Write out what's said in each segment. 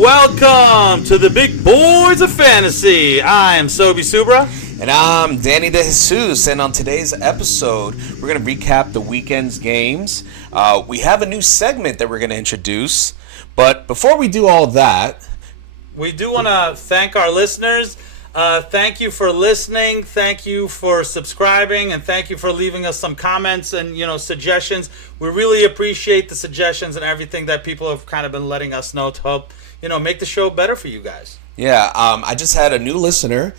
Welcome to the Big Boys of Fantasy. I am Sobi Subra. And I'm Danny De Jesus, and on today's episode, we're going to recap the weekend's games. We have a new segment that we're going to introduce, but before we do all that, we do want to thank our listeners. Thank you for listening, thank you for subscribing, and thank you for leaving us some comments and, suggestions. We really appreciate the suggestions and everything that people have kind of been letting us know to help, make the show better for you guys. Yeah, I just had a new listener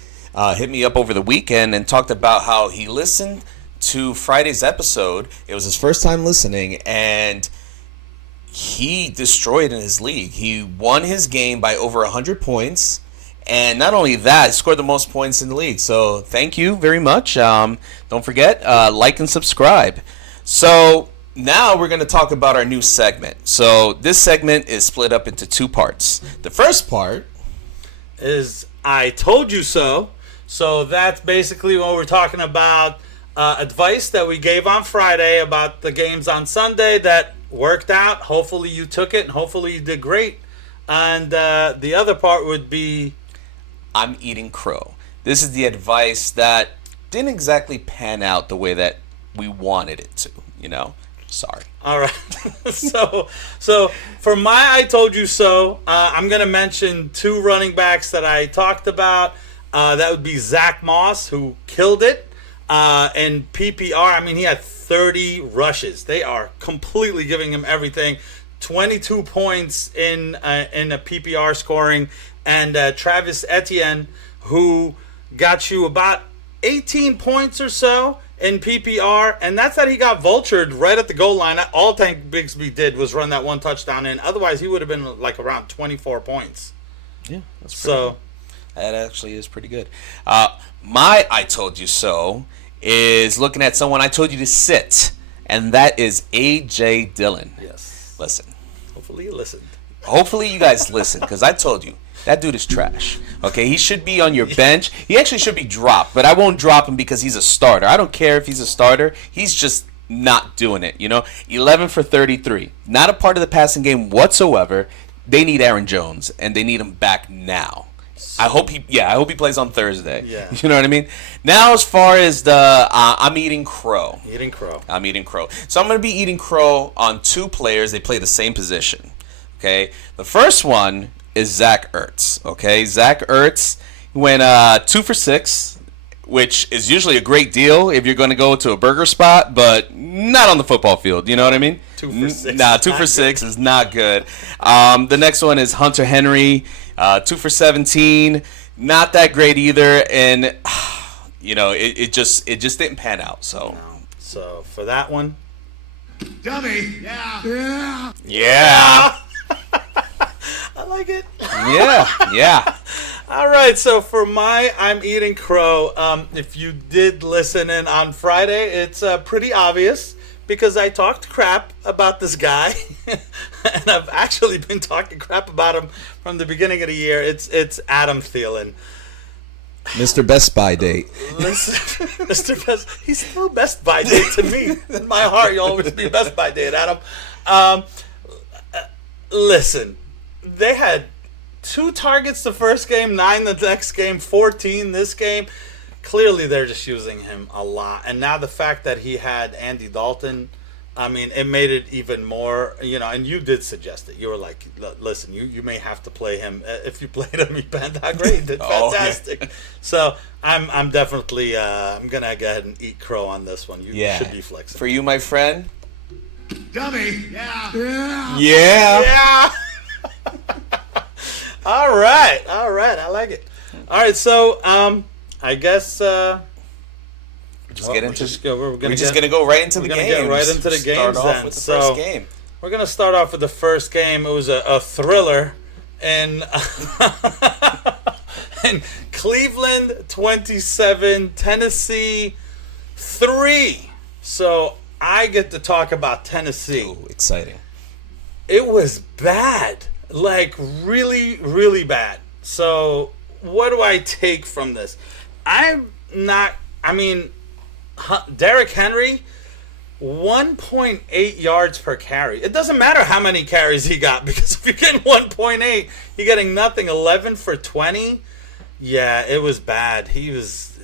hit me up over the weekend and talked about how he listened to Friday's episode. It was his first time listening, and he destroyed in his league. He won his game by over 100 points, and not only that, he scored the most points in the league. So thank you very much. Don't forget, like and subscribe. So now we're going to talk about our new segment. So this segment is split up into two parts. The first part is I Told You So. So that's basically what we're talking about, advice that we gave on Friday about the games on Sunday that worked out. Hopefully you took it, and hopefully you did great. And the other part would be I'm eating crow. This is the advice that didn't exactly pan out the way that we wanted it to, Sorry. All right. So for my I Told You So, I'm going to mention two running backs that I talked about. That would be Zach Moss, who killed it in PPR. I mean, he had 30 rushes. They are completely giving him everything. 22 points in a PPR scoring. And Travis Etienne, who got you about 18 points or so in PPR. And that's that he got vultured right at the goal line. All Tank Bigsby did was run that one touchdown in. Otherwise, he would have been like around 24 points. Yeah, that's pretty good. That actually is pretty good. My I Told You So is looking at someone I told you to sit, and that is A.J. Dillon. Yes. Listen. Hopefully you listened. Hopefully you guys listen, because I told you, that dude is trash. Okay, he should be on your bench. He actually should be dropped, but I won't drop him because he's a starter. I don't care if he's a starter. He's just not doing it, 11 for 33. Not a part of the passing game whatsoever. They need Aaron Jones, and they need him back now. I hope he plays on Thursday. Yeah. You know what I mean? Now, as far as the I'm eating crow. I'm eating crow. So I'm going to be eating crow on two players. They play the same position. Okay. The first one is Zach Ertz. Okay. Zach Ertz went 2 for 6, which is usually a great deal if you're going to go to a burger spot, but not on the football field. You know what I mean? 2 for 6. Nah, 2 for 6 is not good. The next one is Hunter Henry. 2 for 17, not that great either, and it just didn't pan out. So for that one, dummy, yeah. I like it. Yeah. All right, so for my I'm eating crow, if you did listen in on Friday, it's pretty obvious. Because I talked crap about this guy, and I've actually been talking crap about him from the beginning of the year. It's Adam Thielen. Mr. Best Buy Date. Listen, Mr. Best, he's still Best Buy Date to me. In my heart, you'll always be Best Buy Date, Adam. Listen, they had 2 targets the first game, 9 the next game, 14 this game. Clearly, they're just using him a lot. And now the fact that he had Andy Dalton, I mean, it made it even more, and you did suggest it. You were like, listen, you may have to play him. If you played him, he panned out great. He did fantastic. Yeah. So I'm definitely, I'm going to go ahead and eat crow on this one. You should be flexible. For you, my friend? Dummy, Yeah. All right. I like it. All right, so, I guess we're just going to go right into the game. Get right into the games. Start off with the first game. We're going to start off with the first game. It was a thriller in Cleveland 27, Tennessee 3. So I get to talk about Tennessee. Ooh, exciting. It was bad. Like really, really bad. So what do I take from this? Derrick Henry 1.8 yards per carry. It doesn't matter how many carries he got, because if you're getting 1.8, you're getting nothing. 11 for 20. Yeah, it was bad. He was,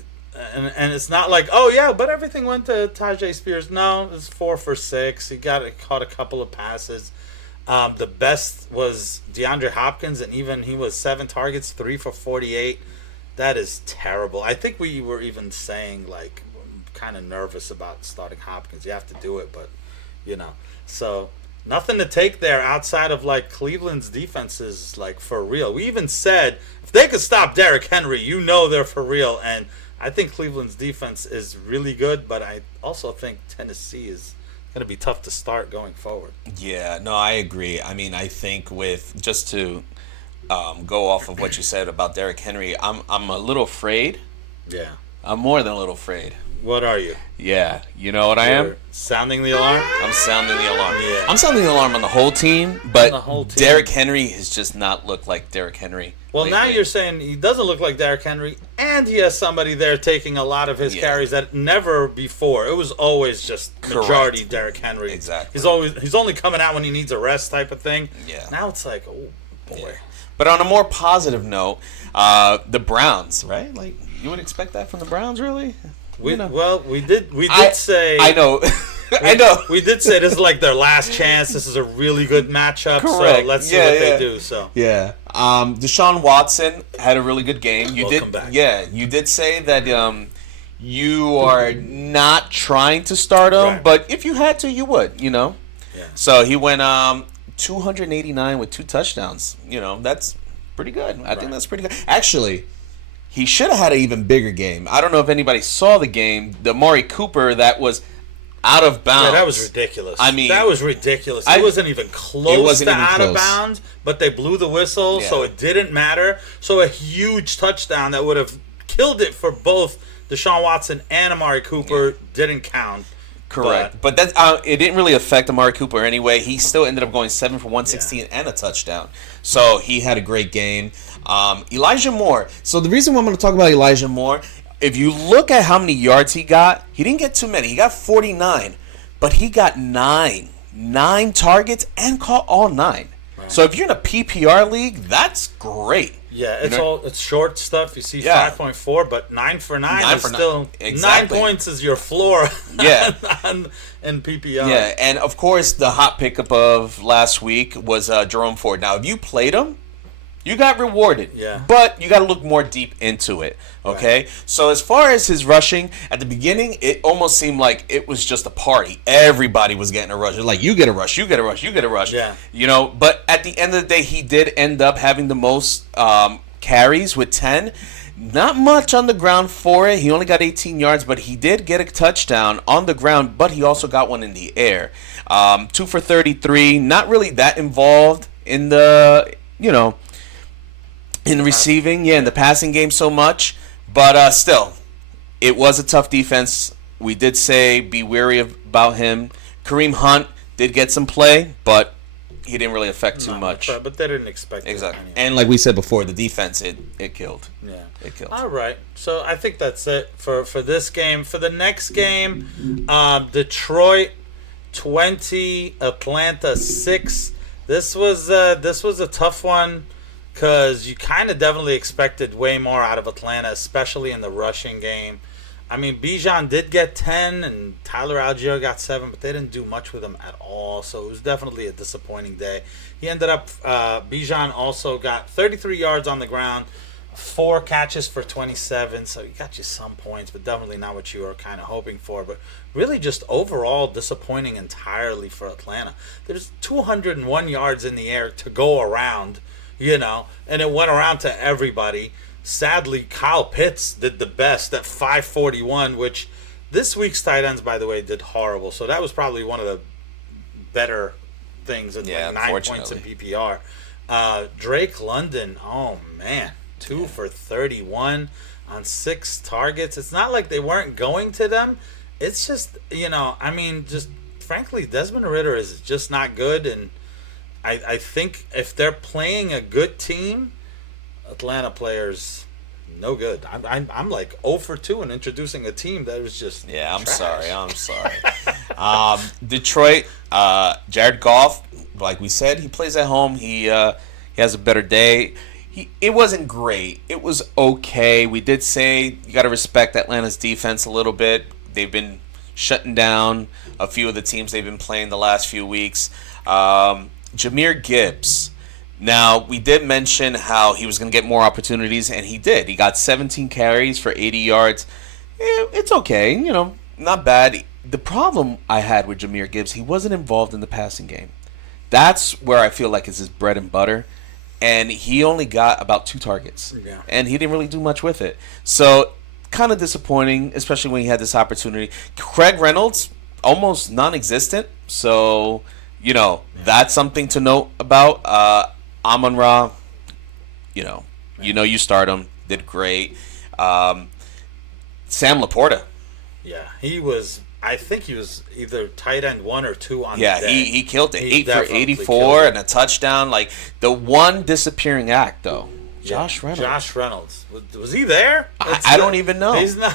and it's not like, oh yeah, but everything went to Tajay Spears. No, it was 4 for 6. He caught a couple of passes. The best was DeAndre Hopkins, and even he was 7 targets, 3 for 48. That is terrible. I think we were even saying, like, kind of nervous about starting Hopkins. You have to do it, but so nothing to take there outside of like Cleveland's defense is like for real. We even said if they could stop Derrick Henry, they're for real. And I think Cleveland's defense is really good, but I also think Tennessee is going to be tough to start going forward. Yeah, no, I agree. I mean, I think with just to go off of what you said about Derrick Henry, I'm a little afraid. Yeah, I'm more than a little afraid. What are you? Yeah, you know what I am? Sounding the alarm? I'm sounding the alarm. Yeah. I'm sounding the alarm on the whole team, but whole team. Derrick Henry has just not looked like Derrick Henry. Well, lately. now you're saying he doesn't look like Derrick Henry, and he has somebody there taking a lot of his carries that never before. It was always just majority Derrick Henry. Exactly. He's only coming out when he needs a rest type of thing. Yeah. Now it's like, oh boy. Yeah. But on a more positive note, the Browns, right? Like you would expect that from the Browns, really? We did say I know. I know. We did say this is like their last chance. This is a really good matchup. Correct. So let's see what they do. So yeah, Deshaun Watson had a You Welcome back. Yeah, you did say that you are not trying to start him, Right. but if you had to, you would. Yeah. So he went 289 with 2 touchdowns. That's pretty good. I think that's pretty good. Actually, he should have had an even bigger game. I don't know if anybody saw the game. The Amari Cooper that was out of bounds. Yeah, that was ridiculous. I mean, that was ridiculous. It wasn't even close to out of bounds, but they blew the whistle, so it didn't matter. So a huge touchdown that would have killed it for both Deshaun Watson and Amari Cooper didn't count. Correct. But that it didn't really affect Amari Cooper anyway. He still ended up going 7 for 116 and a touchdown. So he had a great game. Elijah Moore. So the reason why I'm going to talk about Elijah Moore, if you look at how many yards he didn't get too many. He got 49, but he got 9 targets and caught all 9. Right. So if you're in a PPR league, that's great. Yeah, it's short stuff. You see 5.4, but 9 for 9 is still exactly. 9 points is your floor. Yeah, in PPR. Yeah, and of course the hot pickup of last week was Jerome Ford. Now, if you played him, you got rewarded. Yeah. But you got to look more deep into it. Okay. Right. So as far as his rushing, at the beginning, it almost seemed like it was just a party. Everybody was getting a rush. Like you get a rush, you get a rush, you get a rush. Yeah. But at the end of the day, he did end up having the most carries with 10. Not much on the ground for it. He only got 18 yards, but he did get a touchdown on the ground, but he also got one in the air. 2 for 33. Not really that involved in the, in receiving, in the passing game so much. But still, it was a tough defense. We did say be wary about him. Kareem Hunt did get some play, but he didn't really affect too much. But they didn't expect it. Exactly. Anyway. And like we said before, the defense, it killed. Yeah. It killed. All right. So I think that's it for this game. For the next game, Detroit 20, Atlanta 6. This was a tough one because you kind of definitely expected way more out of Atlanta, especially in the rushing game. I mean, Bijan did get 10 and Tyler Algier got 7, but they didn't do much with him at all. So it was definitely a disappointing day. He ended up, Bijan also got 33 yards on the ground, 4 catches for 27. So he got you some points, but definitely not what you were kind of hoping for. But really just overall disappointing entirely for Atlanta. There's 201 yards in the air to go around, and it went around to everybody. Sadly, Kyle Pitts did the best at 541, which this week's tight ends, by the way, did horrible. So that was probably one of the better things at 9 points in PPR. Drake London, oh man, 2 for 31 on 6 targets. It's not like they weren't going to them. It's just, just frankly, Desmond Ridder is just not good. And I think if they're playing a good team, Atlanta players, no good. I'm like 0 for 2 in introducing a team that was just I'm trash. sorry. Detroit, Jared Goff, like we said, he plays at home. He has a better day. It wasn't great. It was okay. We did say you got to respect Atlanta's defense a little bit. They've been shutting down a few of the teams they've been playing the last few weeks. Jahmyr Gibbs. Now, we did mention how he was going to get more opportunities, and he did. He got 17 carries for 80 yards. It's okay, not bad. The problem I had with Jahmyr Gibbs, he wasn't involved in the passing game. That's where I feel like it's his bread and butter. And he only got about 2 targets. Yeah. And he didn't really do much with it. So, kind of disappointing, especially when he had this opportunity. Craig Reynolds, almost non-existent. So, that's something to note about. Amon-Ra, you start him. Did great. Sam Laporta. Yeah, I think he was either tight end 1 or 2 on the day. He killed it. 8 for 84 and a touchdown. Like, the one disappearing act, though. Josh Reynolds. Josh Reynolds. Was he there? I don't even know. He's not.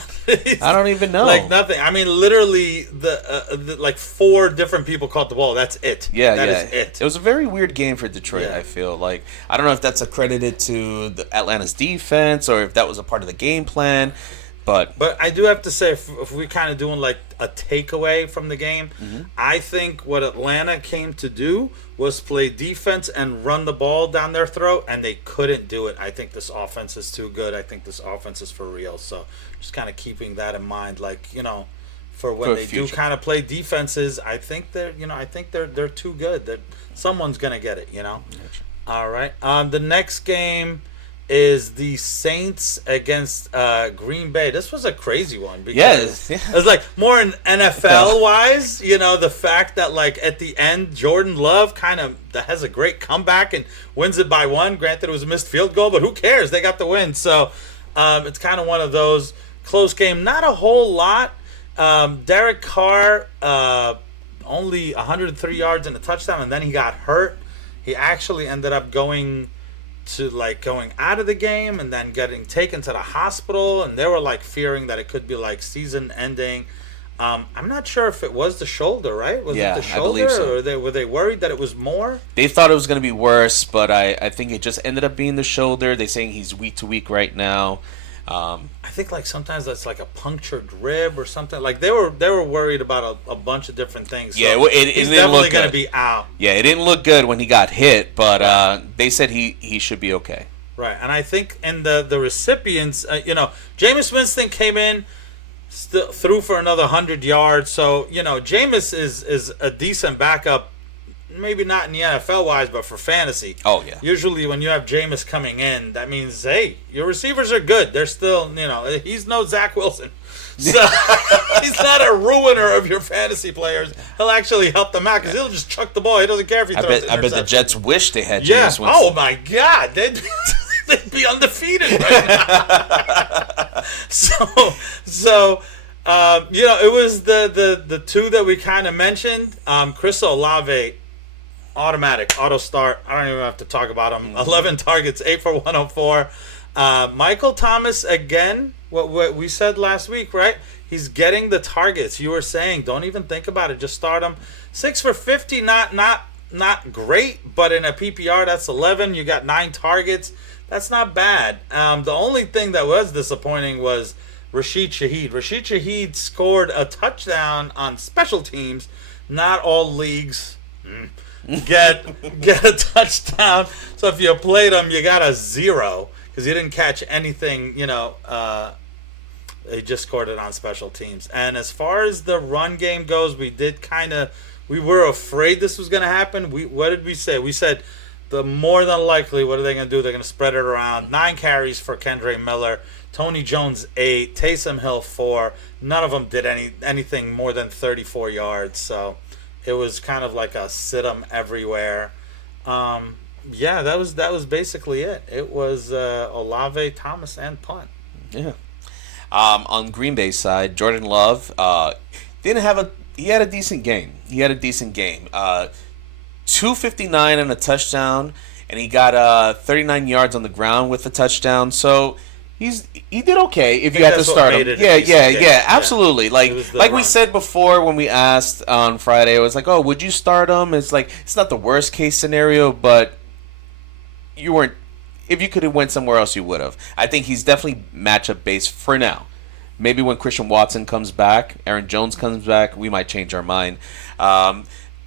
I don't even know. Like, nothing. I mean, literally, the 4 different people caught the ball. That's it. That is it. It was a very weird game for Detroit, I feel. Like, I don't know if that's accredited to Atlanta's defense or if that was a part of the game plan. But I do have to say, if we're kind of doing like a takeaway from the game, I think what Atlanta came to do was play defense and run the ball down their throat, and they couldn't do it. I think this offense is too good. I think this offense is for real. So just kind of keeping that in mind, for when they do kind of play defenses, I think they're too good. That someone's gonna get it. All right. The next game is the Saints against Green Bay. This was a crazy one because it was like more in NFL wise, the fact that like at the end Jordan Love kind of has a great comeback and wins it by 1. Granted it was a missed field goal, but who cares? They got the win. So it's kind of one of those close game. Not a whole lot. Derek Carr only 103 yards and a touchdown, and then he got hurt. He actually ended up going out of the game and then getting taken to the hospital, and they were like fearing that it could be like season ending. I'm not sure if it was the shoulder, right? Was it the shoulder, I believe so. Or were they worried that it was more? They thought it was going to be worse, but I think it just ended up being the shoulder. They're saying he's week to week right now. I think like sometimes that's like a punctured rib or something. Like they were worried about a bunch of different things. So he's definitely going to be out. Yeah, it didn't look good when he got hit, but they said he should be okay. Right, and I think in the recipients, Jameis Winston came in, threw for another 100 yards. So Jameis is a decent backup. Maybe not in the NFL wise, but for fantasy. Oh, yeah. Usually when you have Jameis coming in, that means, hey, your receivers are good. They're still, he's no Zach Wilson. So he's not a ruiner of your fantasy players. He'll actually help them out because he'll just chuck the ball. He doesn't care if he throws it. I bet the Jets wish they had Jameis Winston. Oh, my God. They'd be undefeated right now. So it was the 2 that we kind of mentioned. Chris Olave, auto start. I don't even have to talk about him. 11 targets, 8 for 104. Michael Thomas again. What we said last week, right? He's getting the targets. You were saying, don't even think about it. Just start him. 6 for 50. Not great, but in a PPR, that's 11. You got 9 targets. That's not bad. The only thing that was disappointing was Rashid Shaheed. Rashid Shaheed scored a touchdown on special teams. Not all leagues get a touchdown. So if you played him, you got a 0 because you didn't catch anything. They just scored it on special teams. And as far as the run game goes, we were afraid this was going to happen. What did we say? We said the more than likely, what are they going to do? They're going to spread it around. 9 carries for Kendre Miller. Tony Jones 8. Taysom Hill 4. None of them did anything more than 34 yards. So it was kind of like a sit 'em everywhere. That was basically it. It was Olave, Thomas, and punt. Yeah. On Green Bay's side, Jordan Love he had a decent game. 259 and a touchdown, and he got 39 yards on the ground with a touchdown. So he did okay if I you had to that's what start made him. it a decent game. Yeah, absolutely. It Like was the we run. said before when we asked on Friday, it was like, oh, would you start him? It's like it's not the worst case scenario, but you weren't. If you could have went somewhere else, you would have. I think he's definitely matchup based for now. Maybe when Christian Watson comes back, Aaron Jones comes back, we might change our mind.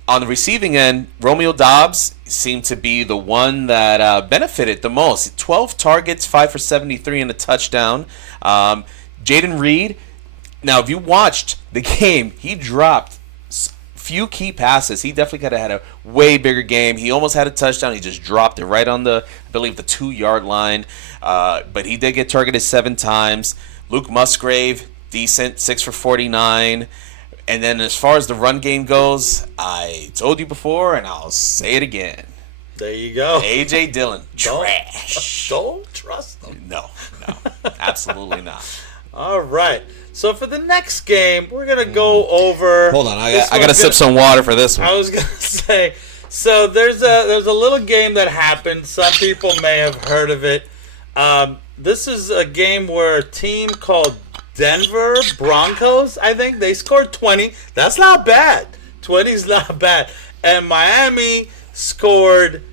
On the receiving end, Romeo Doubs seemed to be the one that benefited the most. 12 targets, 5 for 73 and a touchdown. Jaden Reed, now if you watched the game, he dropped few key passes. He definitely could have had a way bigger game. He almost had a touchdown. He just dropped it right on the, I believe, the 2-yard line. But he did get targeted 7 times. Luke Musgrave, decent, 6 for 49. And then as far as the run game goes, I told you before, and I'll say it again. There you go. A.J. Dillon, trash. Don't trust them. No, absolutely not. All right. So for the next game, we're gonna go over. Hold on, I gotta sip some water for this one. I was gonna say. So there's a little game that happened. Some people may have heard of it. This is a game where a team called Denver Broncos, I think, they scored 20. That's not bad. 20 is not bad. And Miami scored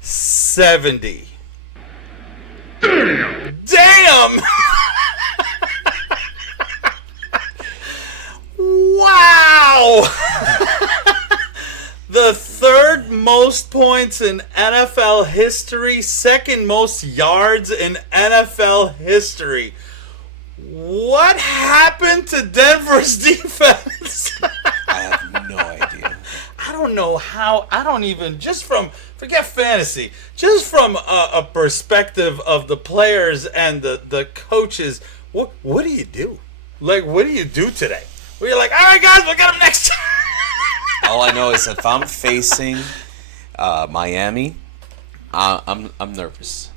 70. Damn! Wow! The third most points in NFL history, second most yards in NFL history. What happened to Denver's defense? I have no idea. I don't know how. I don't even, just from, forget fantasy, just from a perspective of the players and the coaches, what do you do? Like, what do you do today? Where you're like, all right, guys, we'll get them next time. All I know is if I'm facing Miami, I'm nervous.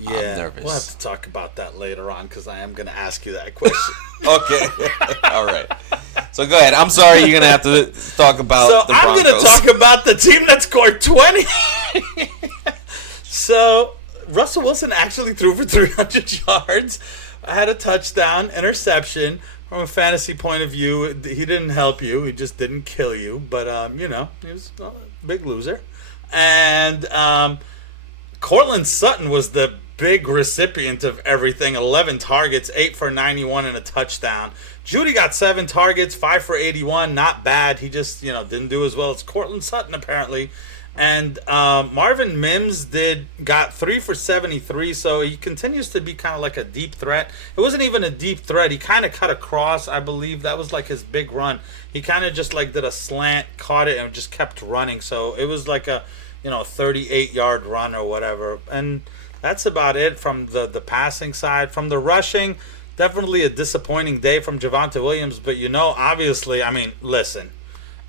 Yeah, I'm nervous. we'll have to talk about that later on because I am going to ask you that question. Okay. All right. So go ahead. I'm sorry you're going to have to talk about So the I'm Broncos. going to talk about the team that scored 20. So Russell Wilson actually threw for 300 yards. I had a touchdown, interception. From a fantasy point of view, he didn't help you. He just didn't kill you. But, he was a big loser. And Cortland Sutton was the big recipient of everything. 11 targets, 8 for 91 and a touchdown. Judy got 7 targets, 5 for 81. Not bad. He just, didn't do as well as Cortland Sutton, apparently. And Marvin Mims got 3 for 73, so he continues to be kind of like a deep threat. It wasn't even a deep threat. He kind of cut across, I believe. That was like his big run. He kind of just like did a slant, caught it, and just kept running. So it was like a 38-yard run or whatever. And that's about it from the passing side. From the rushing, definitely a disappointing day from Javonte Williams. But, obviously, listen.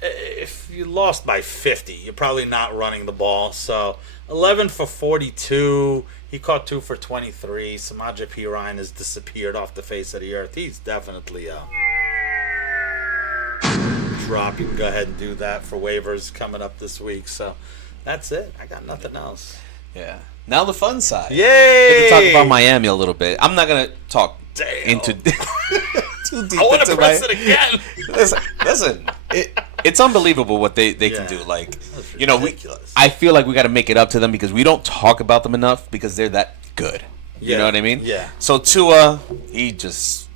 If you lost by 50, you're probably not running the ball. So 11 for 42. He caught 2 for 23. Samaje Perine has disappeared off the face of the earth. He's definitely a drop. You can go ahead and do that for waivers coming up this week. So that's it. I got nothing else. Yeah. Now the fun side. Yay! Get to talk about Miami a little bit. I'm not going to talk into too deep I want into to press it again. Listen, it's unbelievable what they can do. Like, ridiculous. I feel like we got to make it up to them because we don't talk about them enough because they're that good. You know what I mean? Yeah. So Tua, he just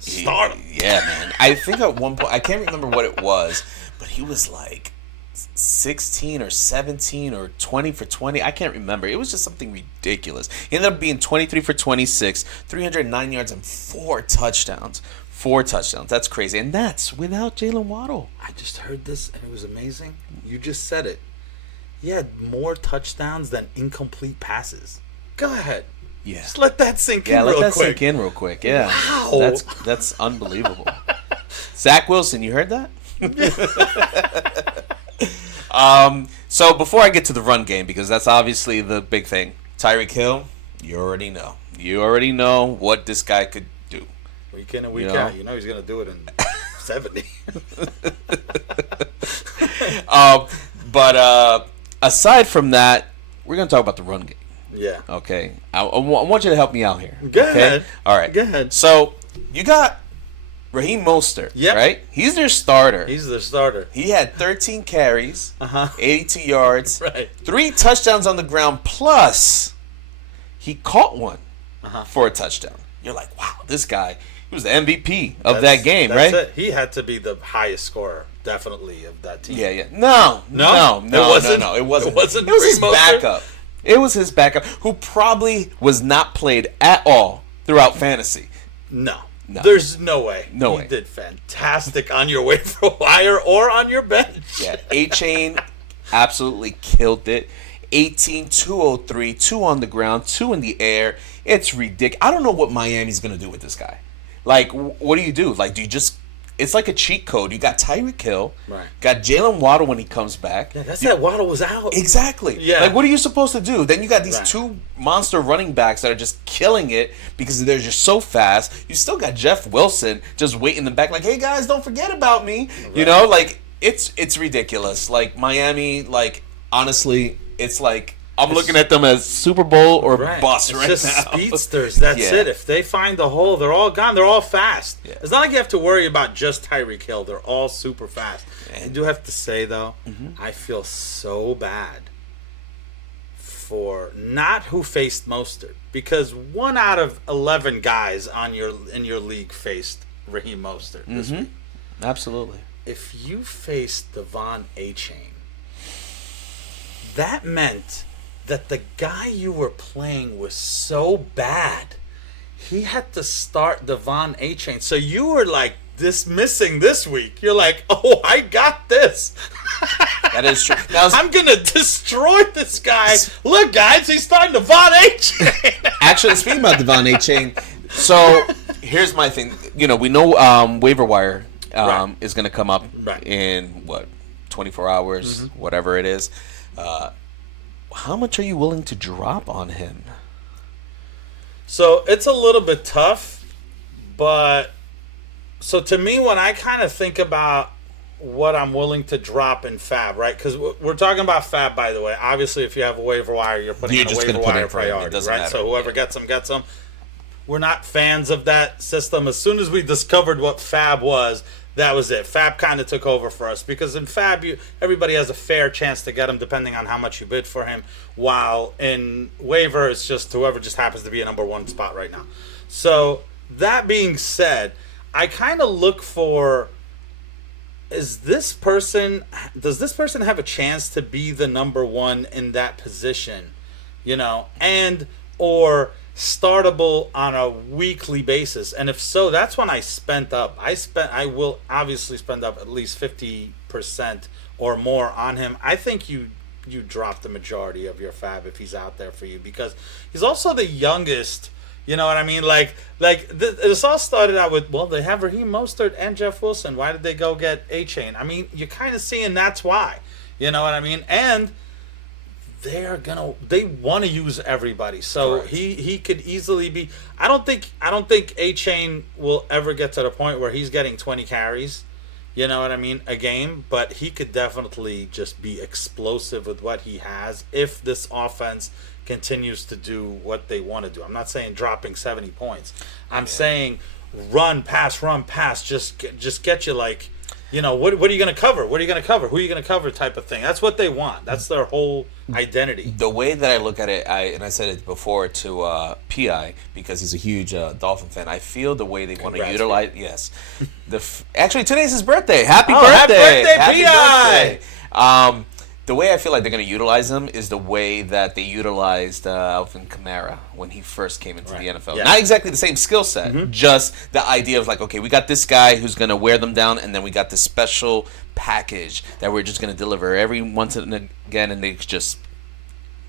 Start him. Yeah, man. I think at one point, I can't remember what it was, but he was like 16 or 17 or 20 for 20. I can't remember. It was just something ridiculous. He ended up being 23 for 26, 309 yards and 4 touchdowns. 4 touchdowns. That's crazy. And that's without Jalen Waddle. I just heard this and it was amazing. You just said it. He had more touchdowns than incomplete passes. Go ahead. Yeah. Just let that sink in Yeah, let real that quick. sink in real quick. Yeah. Wow. That's unbelievable. Zach Wilson, you heard that? So before I get to the run game, because that's obviously the big thing, Tyreek Hill, you already know. You already know what this guy could do. Week in and week out. You know he's going to do it in 70. But aside from that, we're going to talk about the run game. Yeah. Okay, I want you to help me out here. Go okay? ahead. All right. Go ahead. So you got Raheem Mostert. Yep. Right. He's their starter. He's the starter. He had 13 carries, Uh-huh. 82 yards, Right. 3 touchdowns on the ground, plus he caught one Uh-huh. for a touchdown. You're like, wow, this guy, he was the MVP of That's- that game, that's right? It. He had to be the highest scorer, definitely, of that team. Yeah. No. It It wasn't? wasn't. It wasn't. It wasn't It was his Raheem Mostert? backup. It was his backup, who probably was not played at all throughout fantasy. No. No. There's no way. No he way. did fantastic on your waiver wire or on your bench. Yeah, A-Chain absolutely killed it. 18, 203, 2 on the ground, 2 in the air. It's ridiculous. I don't know what Miami's going to do with this guy. Like, what do you do? Like, do you just... It's like a cheat code. You got Tyreek Hill. Right. Got Jalen Waddle when he comes back. Yeah, that's that Waddle was out. Exactly. Yeah. Like, what are you supposed to do? Then you got these Right. 2 monster running backs that are just killing it because they're just so fast. You still got Jeff Wilson just waiting in the back like, hey, guys, don't forget about me. Right. You know, like, it's ridiculous. Like, Miami, like, honestly, it's like, I'm looking at them as Super Bowl or bust right just now. Speedsters. That's Yeah. it. If they find the hole, they're all gone. They're all fast. Yeah. It's not like you have to worry about just Tyreek Hill. They're all super fast. Man. I do have to say, though, Mm-hmm. I feel so bad for not who faced Mostert, because 1 out of 11 guys in your league faced Raheem Mostert this week. Absolutely. If you faced Devon A-Chain, that meant that the guy you were playing was so bad, he had to start Devon A-Chain. So you were like dismissing this week. You're like, oh, I got this. That is true. Now, I'm going to destroy this guy. Look, guys, he's starting Devon A-Chain. actually, speaking about Devon A-Chain, so here's my thing. You know, we know waiver wire Right. is going to come up Right. in, 24 hours, whatever it is. How much are you willing to drop on him? So it's a little bit tough, but so to me, when I kind of think about what I'm willing to drop in Fab, right? Because we're talking about Fab, by the way. Obviously, if you have a waiver wire, you're putting You're in a just waiver gonna put wire in for him. It priority, doesn't right? matter. So whoever Yeah. gets them, gets them. We're not fans of that system. As soon as we discovered what Fab was, that was it. Fab kind of took over for us because in Fab, everybody has a fair chance to get him depending on how much you bid for him. While in waiver, it's just whoever just happens to be a number 1 spot right now. So that being said, I kind of look for, does this person have a chance to be the number 1 in that position, you know, and or startable on a weekly basis? And if so, that's when I spent up. I will obviously spend up at least 50% or more on him. I think you drop the majority of your Fab if he's out there for you, because he's also the youngest. You know what I mean? This all started out with, well, they have Raheem Mostert and Jeff Wilson. Why did they go get A-Chain? I mean, you're kind of seeing that's why. You know what I mean? And they want to use everybody. So Correct. he could easily be. I don't think A-Chain will ever get to the point where he's getting 20 carries. You know what I mean? A game, but he could definitely just be explosive with what he has if this offense continues to do what they want to do. I'm not saying dropping 70 points. I'm saying run, pass, just get you like, you know, what are you going to cover? What are you going to cover? Who are you going to cover type of thing. That's what they want. That's their whole identity. The way that I look at it, I said it before to PI because he's a huge Dolphin fan. I feel the way they want to Congrats, utilize. Yes, actually today's his birthday. Happy Oh, birthday! happy birthday, PI! birthday. The way I feel like they're going to utilize him is the way that they utilized Alvin Kamara when he first came into the NFL. Yeah. Not exactly the same skill set, just the idea of like, okay, we got this guy who's going to wear them down, and then we got this special package that we're just going to deliver every once and again, and they just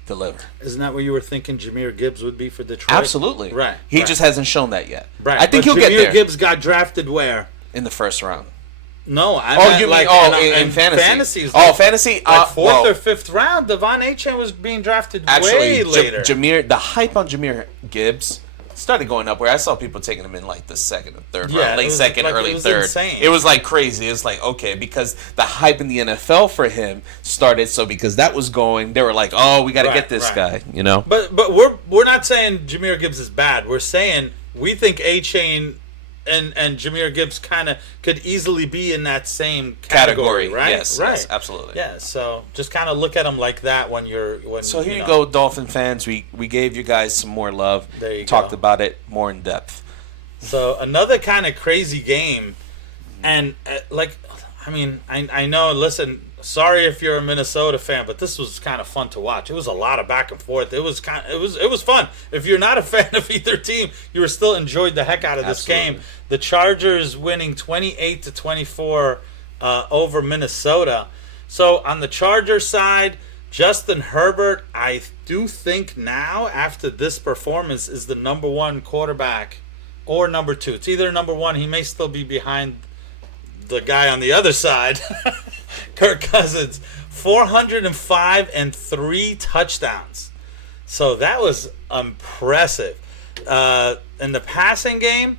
deliver. Isn't that what you were thinking Jahmyr Gibbs would be for Detroit? Absolutely. Right. He right. just hasn't shown that yet. Right. I think But he'll get Jahmyr there Gibbs got drafted where? in the first round. No, I Oh, meant you mean in fantasy? Fantasies, Fantasy. like fourth well, or fifth round. Devon A-Chain was being drafted actually, way later. The hype on Jahmyr Gibbs started going up where I saw people taking him in like the second or third Yeah, round, late second, early third. Insane. It was like crazy. It's like, okay, because the hype in the NFL for him started, so because that was going, they were like, oh, we got to get this guy, you know? But we're not saying Jahmyr Gibbs is bad. We're saying we think A-Chain and Jahmyr Gibbs kind of could easily be in that same category, right? Yes, right. Yes, absolutely. Yeah, so just kind of look at them like that when you're... So here you go, Dolphin fans. We gave you guys some more love. There you Talked go. about it more in depth. So another kind of crazy game, and I know. Listen, sorry if you're a Minnesota fan, but this was kind of fun to watch. It was a lot of back and forth. It was fun. If you're not a fan of either team, you were still enjoyed the heck out of this game. The Chargers winning 28-24 over Minnesota. So on the Chargers side, Justin Herbert, I do think now after this performance is the number one quarterback. Or number two. It's either number one. He may still be behind the guy on the other side, Kirk Cousins. 405 and 3 touchdowns. So that was impressive. In the passing game,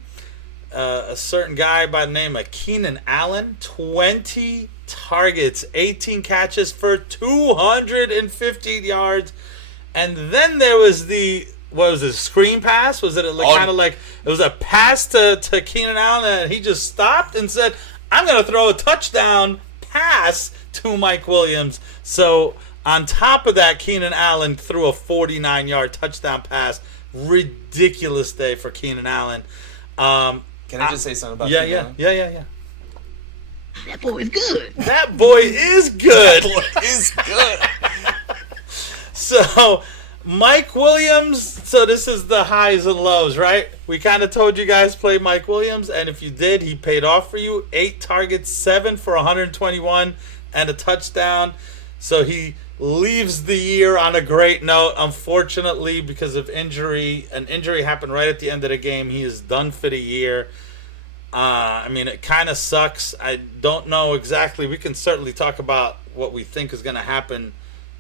a certain guy by the name of Keenan Allen, 20 targets, 18 catches for 250 yards. And then there was what was it, screen pass? Was it kind of like, it was a pass to Keenan Allen and he just stopped and said, I'm going to throw a touchdown pass to Mike Williams. So on top of that, Keenan Allen threw a 49-yard touchdown pass. Ridiculous day for Keenan Allen. Can I just say something about Keenan Allen? Yeah. That boy is good. That boy is good. That boy is good. So... Mike Williams, so this is the highs and lows, right? We kind of told you guys play Mike Williams, and if you did, he paid off for you. 8 targets, 7 for 121, and a touchdown. So he leaves the year on a great note. Unfortunately, because of injury, an injury happened right at the end of the game. He is done for the year. It kind of sucks. I don't know exactly. We can certainly talk about what we think is going to happen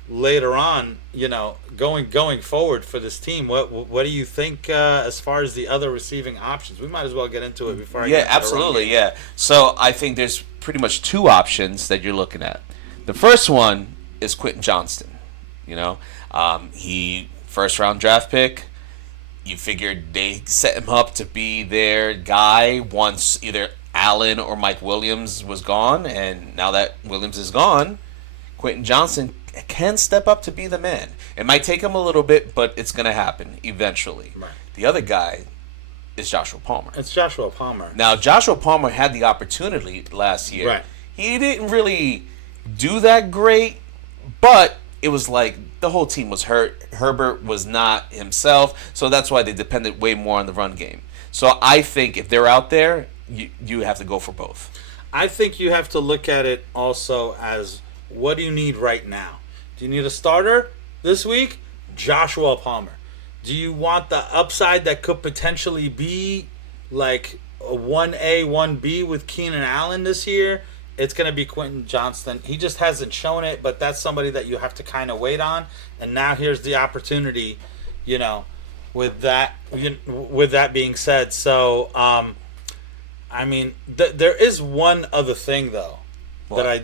later on, going forward for this team. What do you think as far as the other receiving options? We might as well get into it before I get into absolutely, yeah. So I think there's pretty much 2 options that you're looking at. The first one is Quentin Johnston. He first round draft pick. You figured they set him up to be their guy once either Allen or Mike Williams was gone, and now that Williams is gone, Quentin Johnston can step up to be the man. It might take him a little bit, but it's going to happen eventually. Right. The other guy is Joshua Palmer. It's Joshua Palmer. Now, Joshua Palmer had the opportunity last year. Right. He didn't really do that great, but it was like the whole team was hurt. Herbert was not himself, so that's why they depended way more on the run game. So I think if they're out there, you have to go for both. I think you have to look at it also as, what do you need right now? Do you need a starter this week? Joshua Palmer. Do you want the upside that could potentially be like a 1A, 1B with Keenan Allen this year? It's going to be Quentin Johnston. He just hasn't shown it, but that's somebody that you have to kind of wait on. And now here's the opportunity, with that being said. So, there is one other thing, though, that I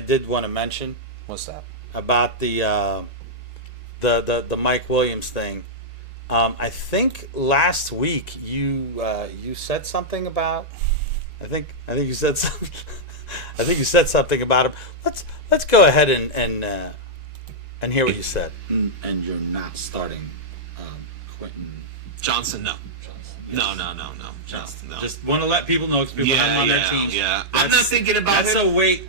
did want to mention. What's that? About the Mike Williams thing. I think last week you said something about. I think you said something. I think you said something about him. Let's go ahead and hear what you said. And you're not starting Quentin Johnson. No. No. Johnson. No. Just want to let people know, because people have him on their team. Yeah. I'm not thinking about him.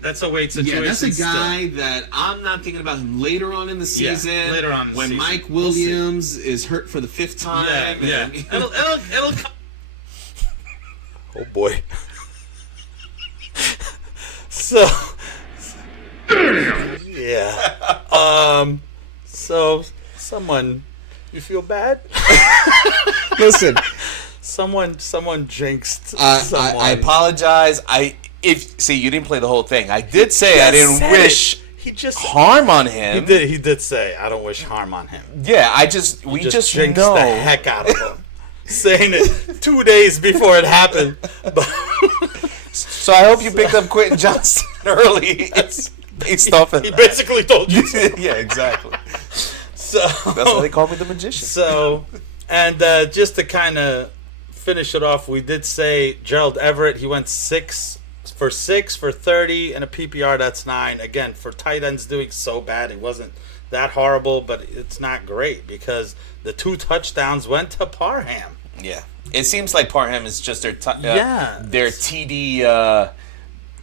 That's a wait situation. Yeah, that's a guy that I'm not thinking about him later on in the season. Yeah, later on in the when season. Mike Williams is hurt for the 5th time. Yeah. It'll come. Oh boy. So. Yeah. So someone. You feel bad? Listen. Someone jinxed someone. I apologize. You didn't play the whole thing. I did say I didn't wish harm on him. He did say I don't wish harm on him. Yeah, we just jinxed know the heck out of him. saying it 2 days before it happened. But So I hope you picked up Quentin Johnston early. It's based off of he that. basically told you. Yeah, exactly. So That's why they call me the magician. So, and just to kind of finish it off, we did say Gerald Everett. He went 6 for 30 and a PPR. That's 9. Again, for tight ends doing so bad, it wasn't that horrible, but it's not great because the 2 touchdowns went to Parham. Yeah. It seems like Parham is just their their TD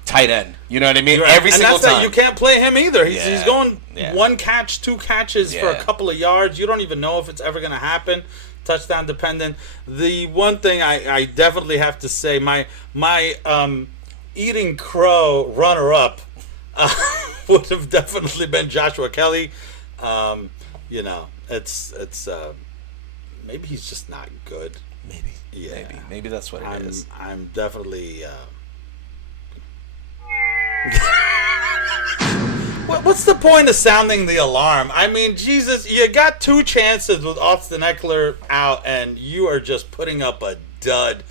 tight end. You know what I mean? Right. Every and single that's time. You can't play him either. He's going 1 catch, 2 catches for a Yeah. couple of yards. You don't even know if it's ever going to happen. Touchdown dependent. The one thing I definitely have to say, my eating crow runner-up would have definitely been Joshua Kelly. You know, it's maybe he's just not good. Maybe. Yeah. Maybe that's what it is. I'm definitely. What's the point of sounding the alarm? I mean, Jesus, you got 2 chances with Austin Eckler out, and you are just putting up a dud.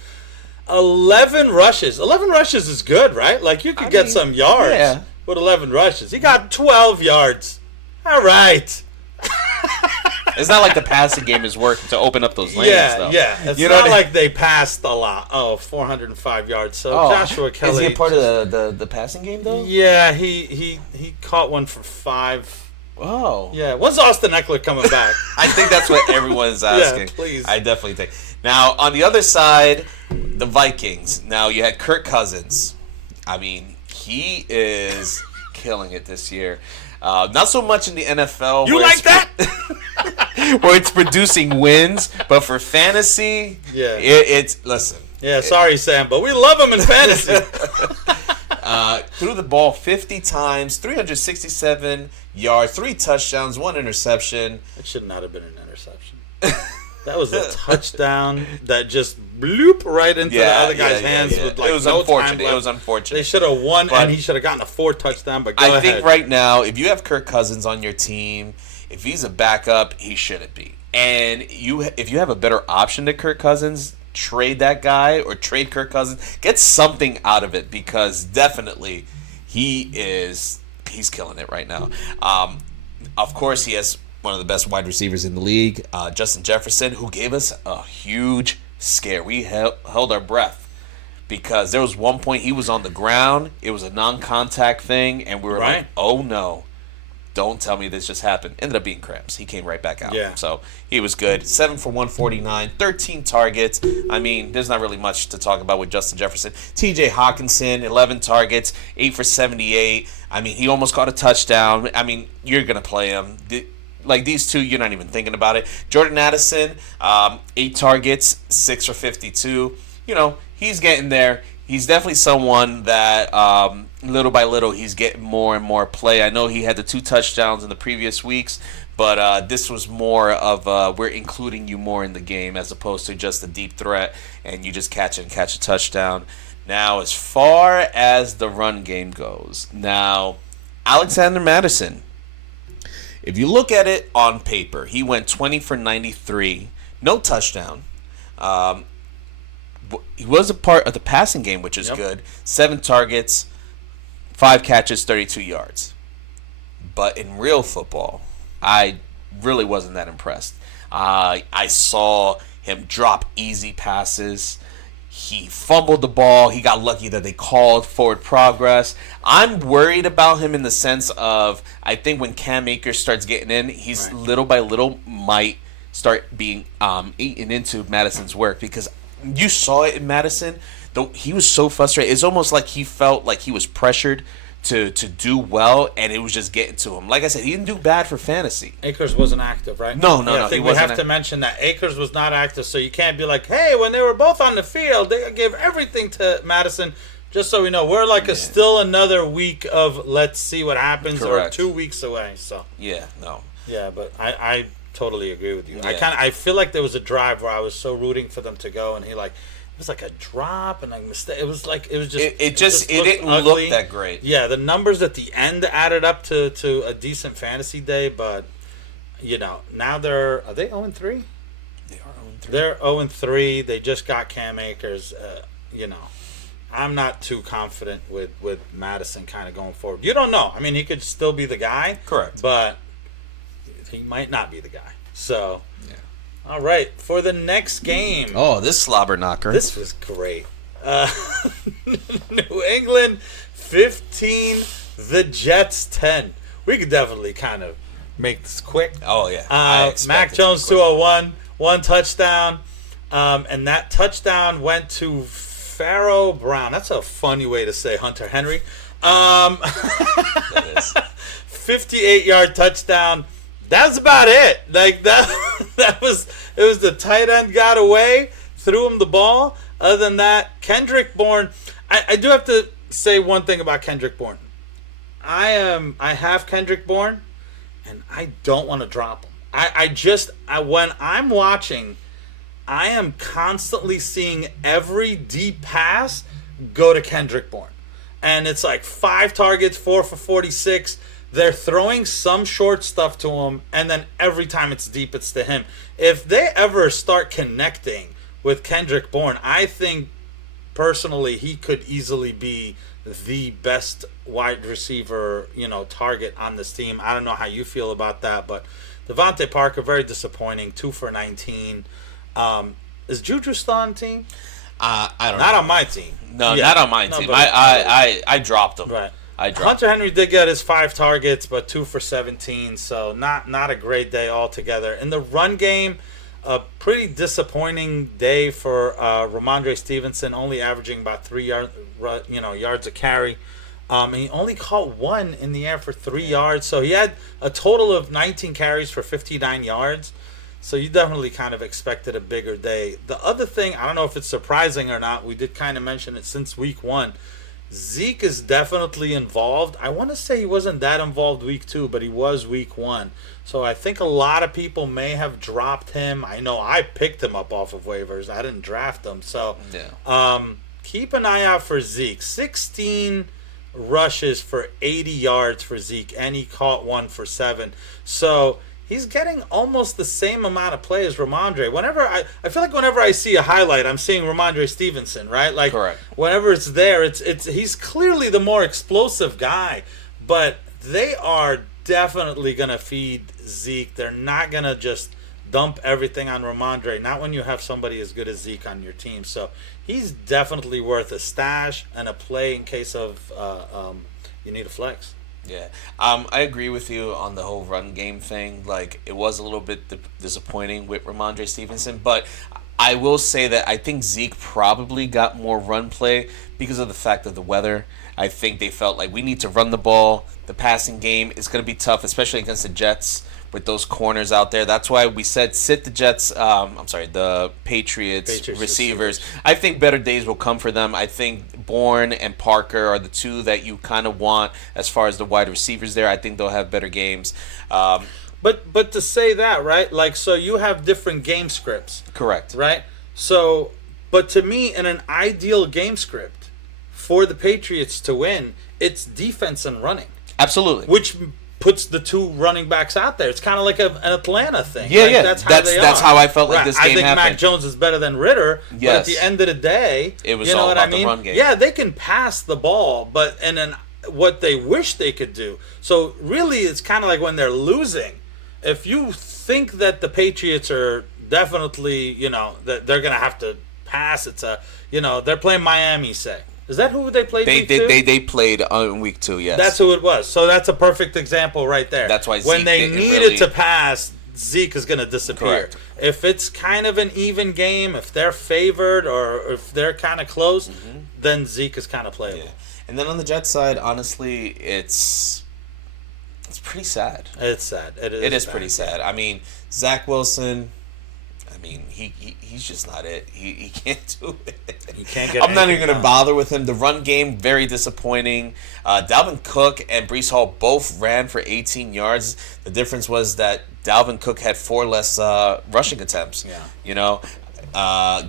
11 rushes. 11 rushes is good, right? Like, you could get some yards with 11 rushes. He got 12 yards. All right. It's not like the passing game is working to open up those lanes, though. Yeah. It's not like they passed a lot. 405 yards. So Joshua Kelly. Is he a part of the passing game, though? Yeah, he caught one for 5. Oh. Yeah. When's Austin Eckler coming back? I think that's what everyone's asking. Yeah, please. I definitely think. Now, on the other side, the Vikings. Now, you had Kirk Cousins. I mean, he is killing it this year. Not so much in the NFL. You like that? Where it's producing wins, but for fantasy, it's listen. Yeah, sorry, Sam, but we love him in fantasy. Threw the ball 50 times, 367 yards, 3 touchdowns, 1 interception. It should not have been an interception. That was a touchdown that just bloop right into the other guy's hands with like it was no unfortunate. time left. It was unfortunate. They should have won, But and he should have gotten a 4 touchdown. But go I ahead. think right now, if you have Kirk Cousins on your team, if he's a backup, he shouldn't be. And if you have a better option to Kirk Cousins, trade that guy or trade Kirk Cousins. Get something out of it because definitely he's killing it right now. Of course, he has one of the best wide receivers in the league, Justin Jefferson, who gave us a huge scare. We held our breath because there was one point he was on the ground. It was a non-contact thing, and we were like, oh no. Don't tell me this just happened. Ended up being cramps. He came right back out. Yeah. So he was good. 7 for 149, 13 targets. I mean, there's not really much to talk about with Justin Jefferson. TJ Hawkinson, 11 targets, 8 for 78. I mean, he almost caught a touchdown. I mean, you're going to play him. Like these two, you're not even thinking about it. Jordan Addison, 8 targets, 6 for 52. You know, he's getting there. He's definitely someone that little by little he's getting more and more play. I know he had the 2 touchdowns in the previous weeks, but this was more of we're including you more in the game as opposed to just a deep threat and you just catch a touchdown. Now, as far as the run game goes, now Alexander Mattison, if you look at it on paper, he went 20 for 93, no touchdown. He was a part of the passing game, which is good. 7 targets, 5 catches, 32 yards. But in real football, I really wasn't that impressed. I saw him drop easy passes. He fumbled the ball. He got lucky that they called forward progress. I'm worried about him in the sense of I think when Cam Akers starts getting in, he's little by little might start being eaten into Madison's work because you saw it in Madison. Though he was so frustrated. It's almost like he felt like he was pressured to do well, and it was just getting to him. Like I said, he didn't do bad for fantasy. Akers wasn't active, right? No. I think we have to mention that Akers was not active, so you can't be like, hey, when they were both on the field, they gave everything to Madison. Just so we know, we're like still another week of let's see what happens, or 2 weeks away. So Yeah, but I tototally agree with you. Yeah. I feel like there was a drive where I was so rooting for them to go, and it was like a drop and a mistake. It was just it didn't ugly. look that great. Yeah, the numbers at the end added up to a decent fantasy day, but now are they 0-3? They are 0-3. They're 0-3. They just got Cam Akers. I'm not too confident with Madison kind of going forward. You don't know. I mean, he could still be the guy. Correct. But he might not be the guy. So, Yeah. All right. For the next game. Oh, this slobber knocker. This was great. New England 15, the Jets 10. We could definitely kind of make this quick. Oh, yeah. I expect Mac it to Jones be quick. 201, one touchdown. And that touchdown went to Pharaoh Brown. That's a funny way to say Hunter Henry. That is. 58-yard touchdown. That's about it. Like that was the tight end got away, threw him the ball. Other than that, Kendrick Bourne. I do have to say one thing about Kendrick Bourne. I have Kendrick Bourne, and I don't want to drop him. When I'm watching, I am constantly seeing every deep pass go to Kendrick Bourne. And it's like 5 targets, 4 for 46. They're throwing some short stuff to him, and then every time it's deep, it's to him. If they ever start connecting with Kendrick Bourne, I think personally he could easily be the best wide receiver, target on this team. I don't know how you feel about that, but Devontae Parker, very disappointing, 2 for 19. Is Juju still on the team? I don't know. Not on my team. No, Yeah. not on my No, team. but- I dropped him. Right. I dropped Hunter Henry did get his 5 targets, but 2 for 17, so not a great day altogether. In the run game, a pretty disappointing day for Ramondre Stevenson, only averaging about 3 yards a carry. He only caught 1 in the air for 3 yards, so he had a total of 19 carries for 59 yards. So you definitely kind of expected a bigger day. The other thing, I don't know if it's surprising or not, we did kind of mention it since week 1. Zeke is definitely involved. I want to say he wasn't that involved week 2, but he was week 1. So I think a lot of people may have dropped him. I know I picked him up off of waivers. I didn't draft him. So keep an eye out for Zeke. 16 rushes for 80 yards for Zeke, and he caught 1 for 7. So he's getting almost the same amount of play as Ramondre. I feel like whenever I see a highlight, I'm seeing Ramondre Stevenson, right? Like Correct. Whenever it's there, it's he's clearly the more explosive guy, but they are definitely gonna feed Zeke. They're not gonna just dump everything on Ramondre. Not when you have somebody as good as Zeke on your team. So he's definitely worth a stash and a play in case of you need a flex. Yeah, I agree with you on the whole run game thing. Like, it was a little bit disappointing with Ramondre Stevenson, but I will say that I think Zeke probably got more run play because of the fact of the weather. I think they felt like we need to run the ball. The passing game is going to be tough, especially against the Jets with those corners out there. That's why we said sit the Jets. The Patriots receivers. I think better days will come for them. I think Bourne and Parker are the two that you kind of want as far as the wide receivers there. I think they'll have better games. But to say that, right? Like, so you have different game scripts. Correct. Right? So, but to me, in an ideal game script for the Patriots to win, it's defense and running. Absolutely. Which puts the 2 running backs out there. It's kind of like an Atlanta thing. Yeah, like, yeah. That's how I felt like this game I think happened. Mac Jones is better than Ritter. Yes. But at the end of the day, It was you know all what about I mean? the run game. Yeah, they can pass the ball, but and then what they wish they could do. So really, it's kind of like when they're losing. If you think that the Patriots are definitely, that they're gonna have to pass, it's they're playing Miami, say. Is that who they played? They played on week 2. Yes, that's who it was. So that's a perfect example right there. That's why when Zeke they didn't needed really- to pass, Zeke is going to disappear. Correct. If it's kind of an even game, if they're favored or if they're kind of close, then Zeke is kind of playable. Yeah. And then on the Jets side, honestly, it's pretty sad. It's sad. It is bad. pretty sad. I mean, Zach Wilson. He's just not it. He can't do it. You can't get I'm not even anything going to done. bother with him. The run game, very disappointing. Dalvin Cook and Breece Hall both ran for 18 yards. The difference was that Dalvin Cook had 4 less rushing attempts. Yeah.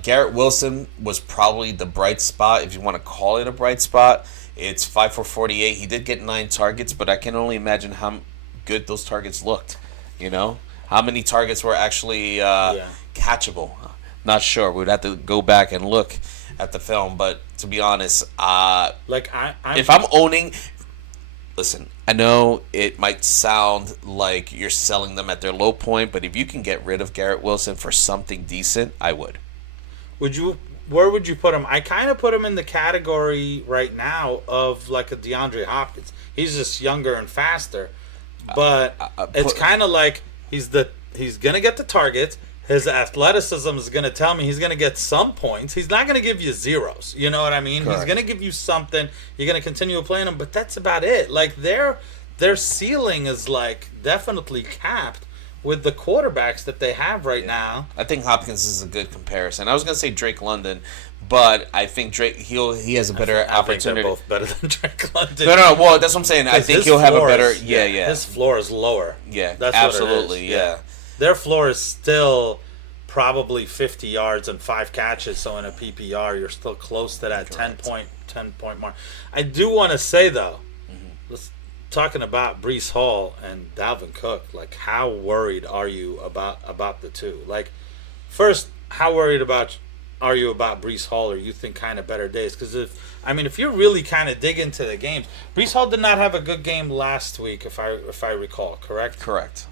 Garrett Wilson was probably the bright spot, if you want to call it a bright spot. It's 5 for 48. He did get 9 targets, but I can only imagine how good those targets looked. How many targets were actually catchable. Not sure. We'd have to go back and look at the film. But to be honest, if I'm owning, listen, I know it might sound like you're selling them at their low point, but if you can get rid of Garrett Wilson for something decent, I would. Where would you put him? I kind of put him in the category right now of like a DeAndre Hopkins. He's just younger and faster, but it's kind of like he's gonna get the targets. His athleticism is gonna tell me he's gonna get some points. He's not gonna give you zeros. You know what I mean? Correct. He's gonna give you something. You're gonna continue playing him, but that's about it. Like their ceiling is like definitely capped with the quarterbacks that they have right now. I think Hopkins is a good comparison. I was gonna say Drake London, but I think Drake he has a better opportunity. I think they're both better than Drake London. No. Well, that's what I'm saying. I think he'll have a better. Yeah. His floor is lower. Yeah, that's absolutely. What it is. Yeah. Their floor is still probably 50 yards and 5 catches. So in a PPR, you're still close to that 10 point mark. I do want to say though, talking about Breece Hall and Dalvin Cook, like how worried are you about the two? Like, first, how worried are you about Breece Hall, or you think kind of better days? Because if you really kind of dig into the games, Breece Hall did not have a good game last week, if I recall, correct? Correct.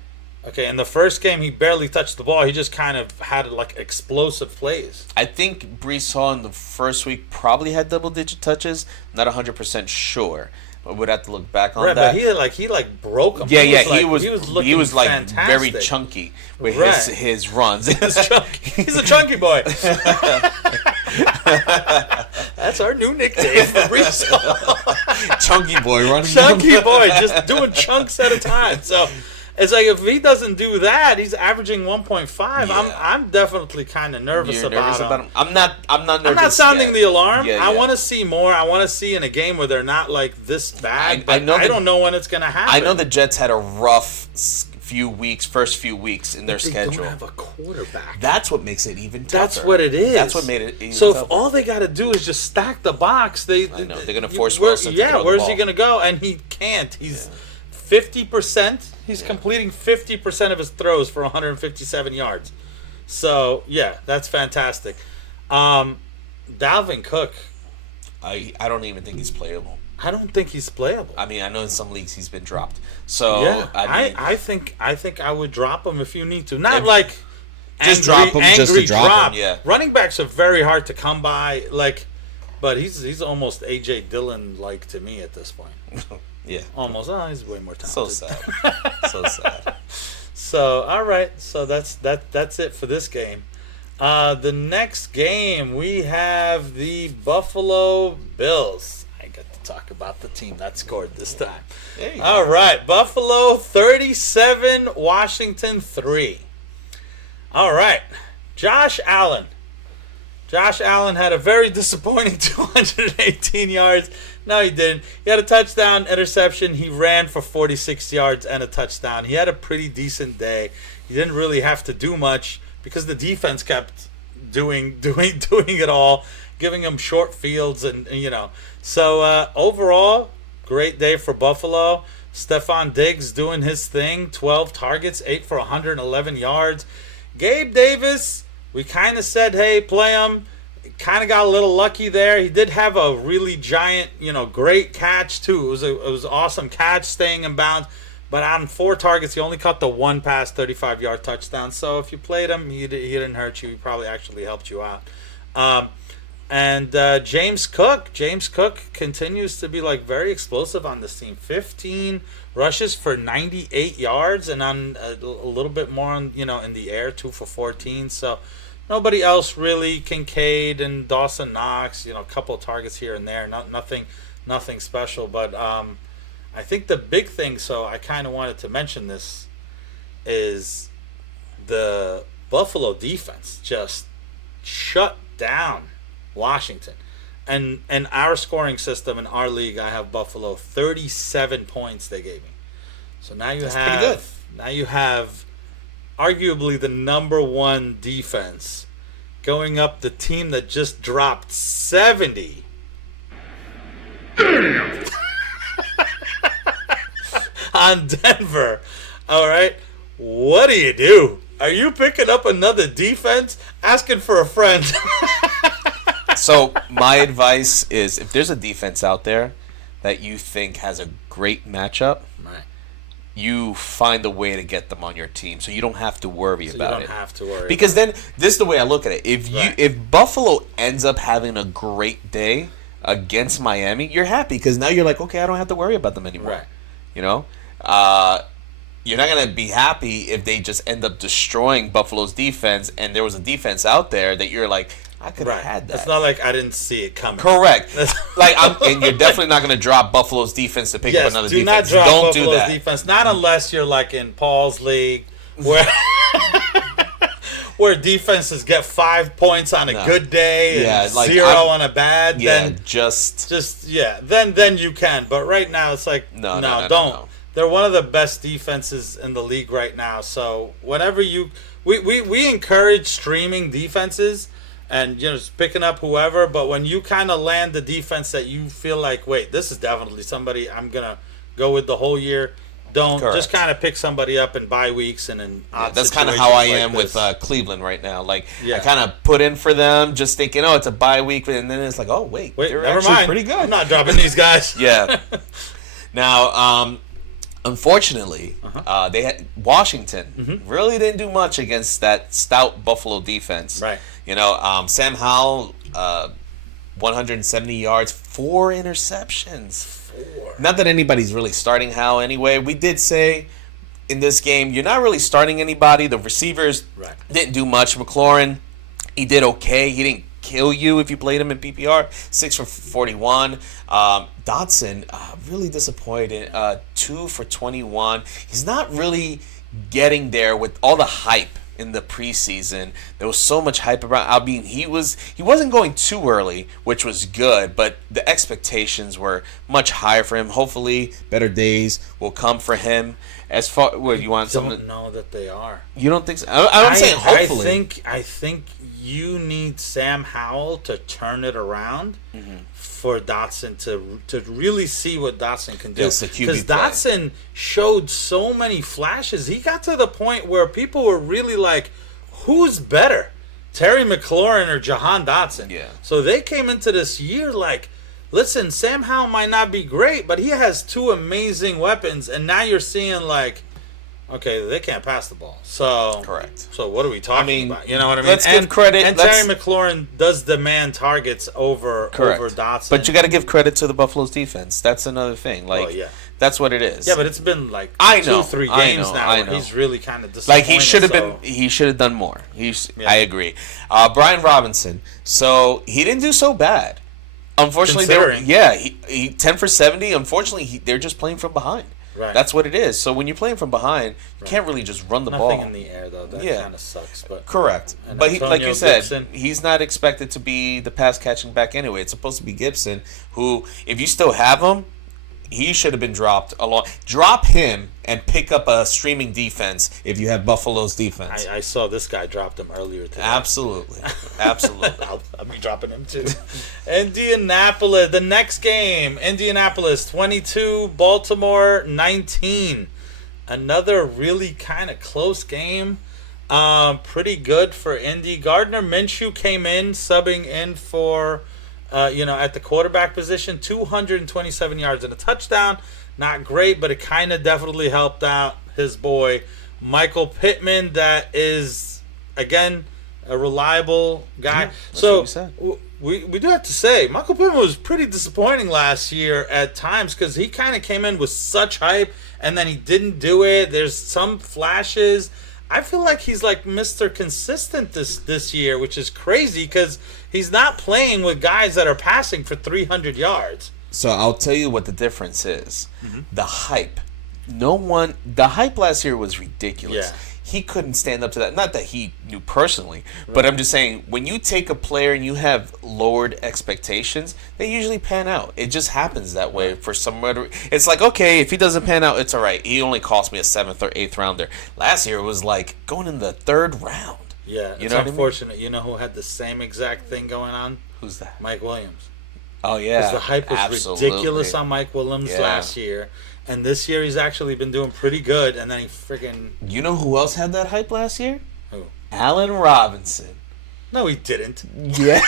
Okay, in the first game, he barely touched the ball. He just kind of had like explosive plays. I think Breece Hall in the first week probably had double-digit touches. Not 100% sure. I would have to look back on that. But he broke him. Yeah, he was like fantastic. very chunky with his runs. He's a chunky boy. That's our new nickname for Breece Hall. Chunky boy running. Chunky boy, just doing chunks at a time. So it's like if he doesn't do that, he's averaging 1.5. Yeah. I'm definitely kind of nervous about him. I'm not nervous. I'm not sounding the alarm. Yeah. I want to see more. I want to see in a game where they're not like this bad. I don't know when it's going to happen. I know the Jets had a rough first few weeks in their schedule. They don't have a quarterback. That's what makes it even tougher. That's what it is. That's what made it even so tougher. If all they got to do is just stack the box, I know they're going to force Wilson to throw the ball. Where's he going to go? And he can't. He's 50%. He's completing 50% of his throws for 157 yards. So, yeah, that's fantastic. Dalvin Cook. I don't even think he's playable. I don't think he's playable. I mean, I know in some leagues he's been dropped. So, yeah, I think I would drop him if you need to. Not like drop him just to drop him. Yeah. Running backs are very hard to come by, but he's almost AJ Dillon like to me at this point. Yeah. Almost. Oh, he's way more talented. So sad. So sad. So, all right. So that's it for this game. The next game, we have the Buffalo Bills. I get to talk about the team that scored this time. All right. Buffalo 37, Washington 3. All right. Josh Allen. Josh Allen had a very disappointing 218 yards. No, he didn't. He had a touchdown, interception. He ran for 46 yards and a touchdown. He had a pretty decent day. He didn't really have to do much because the defense kept doing it all, giving him short fields and. So overall, great day for Buffalo. Stephon Diggs doing his thing. 12 targets, 8 for 111 yards. Gabe Davis, we kind of said, hey, play him. Kind of got a little lucky there. He did have a really giant, great catch too. It was an awesome catch, staying in bounds. But on 4 targets, he only caught the 1 pass, 35-yard touchdown. So if you played him, he didn't hurt you. He probably actually helped you out. And James Cook continues to be very explosive on this team. 15 rushes for 98 yards, and on a little bit more on in the air, 2 for 14. So. Nobody else really. Kincaid and Dawson Knox, a couple of targets here and there. Nothing special. But I think the big thing, so I kind of wanted to mention this, is the Buffalo defense just shut down Washington. And our scoring system in our league, I have Buffalo 37 points they gave me. So now That's pretty good. Now you have arguably the number 1 defense going up the team that just dropped 70. On Denver. All right. What do you do? Are you picking up another defense? Asking for a friend. So my advice is, if there's a defense out there that you think has a great matchup, Right. you find a way to get them on your team, so you don't have to worry So about you it. don't have to worry. Because then, this is the way I look at it. Right. If Buffalo ends up having a great day against Miami, you're happy because now you're like, okay, I don't have to worry about them anymore. Right. You know, you're not gonna be happy if they just end up destroying Buffalo's defense, and there was a defense out there that you're like, I could have had that. It's not like I didn't see it coming. Correct. And you're definitely not gonna drop Buffalo's defense to pick up another do defense. not drop Don't Buffalo's do that. defense. Not unless you're like in Paul's league, where where defenses get 5 points on a good day and 0 on a bad. Yeah, then just then you can. But right now it's like no, don't. No. They're one of the best defenses in the league right now. So whenever we encourage streaming defenses. And just picking up whoever, but when you kind of land the defense that you feel like, wait, this is definitely somebody I'm gonna go with the whole year. Don't just kind of pick somebody up in bye weeks and in odd that's kind of how I am this. with Cleveland right now. Like I kind of put in for them, just thinking, oh, it's a bye week, and then it's like, oh wait they're never actually mind. pretty good. I'm not dropping these guys. Yeah. Now, unfortunately, they had Washington really didn't do much against that stout Buffalo defense. Right. You know, Sam Howell, 170 yards, 4 interceptions. Not that anybody's really starting Howell anyway. We did say in this game, you're not really starting anybody. The receivers didn't do much. McLaurin, he did okay. He didn't kill you if you played him in PPR. 6 for 41. Dotson, really disappointed. 2 for 21. He's not really getting there with all the hype in the preseason. There was so much hype around. I mean, he wasn't going too early, which was good, but the expectations were much higher for him. Hopefully, better days will come for him. As far, what you want? I something? don't know that they are. You don't think so? I'm saying hopefully. I think you need Sam Howell to turn it around for Dotson to really see what Dotson can do. Because Dotson showed so many flashes. He got to the point where people were really like, who's better, Terry McLaurin or Jahan Dotson? Yeah. So they came into this year like, listen, Sam Howell might not be great, but he has 2 amazing weapons. And now you're seeing like, okay, they can't pass the ball. So correct. So what are we talking about? You know what I mean? Let's give credit. And Terry McLaurin does demand targets over Dotson. But you got to give credit to the Buffalo's defense. That's another thing. Like, that's what it is. Yeah, but it's been like 2-3 games now. I know. He's really kind of disappointed. Like he should have been. He should have done more. I agree. Brian Robinson. So he didn't do so bad. Unfortunately, he 10 for 70. Unfortunately, they're just playing from behind. Right. That's what it is. So when you're playing from behind, you can't really just run the ball. Nothing in the air, though. That kind of sucks. But correct. But like you said, he's not expected to be the pass-catching back anyway. It's supposed to be Gibson, who, if you still have him, he should have been dropped along. Drop him and pick up a streaming defense if you have Buffalo's defense. I saw this guy dropped him earlier today. Absolutely. I'll be dropping him too. Indianapolis, the next game. Indianapolis 22, Baltimore 19. Another really kind of close game. Pretty good for Indy. Gardner Minshew came in, subbing in for... at the quarterback position, 227 yards and a touchdown. Not great, but it kind of definitely helped out his boy, Michael Pittman, that is, again, a reliable guy. So we do have to say, Michael Pittman was pretty disappointing last year at times because he kind of came in with such hype and then he didn't do it. There's some flashes. I feel like he's like Mr. Consistent this year, which is crazy because he's not playing with guys that are passing for 300 yards. So I'll tell you what the difference is. The hype. The hype last year was ridiculous. Yeah. He couldn't stand up to that. Not that he knew personally, but I'm just saying, when you take a player and you have lowered expectations, they usually pan out. It just happens that way for some other. It's like, okay, if he doesn't pan out, it's all right. He only cost me a 7th or 8th rounder. Last year it was like going in the 3rd round. Yeah, you it's know unfortunate. You know who had the same exact thing going on? Who's that? Mike Williams. Oh, yeah. Because the hype was Absolutely. ridiculous on Mike Williams last year. And this year he's actually been doing pretty good. And then he freaking... You know who else had that hype last year? Who? Allen Robinson. No, he didn't. Yeah.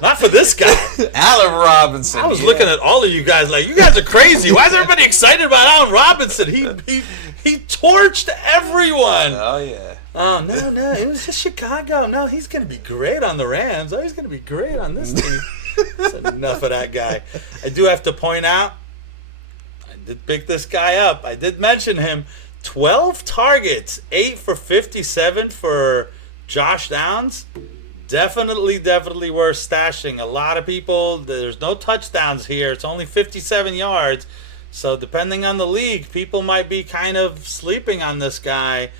Not for this guy. Allen Robinson. I was looking at all of you guys like, you guys are crazy. Why is everybody excited about Allen Robinson? He torched everyone. Oh, yeah. Oh, no, it was just Chicago. No, he's going to be great on the Rams. Oh, he's going to be great on this team. That's enough of that guy. I do have to point out, I did pick this guy up. I did mention him. 12 targets, 8 for 57 for Josh Downs. Definitely worth stashing. A lot of people, there's no touchdowns here. It's only 57 yards. So depending on the league, people might be kind of sleeping on this guy.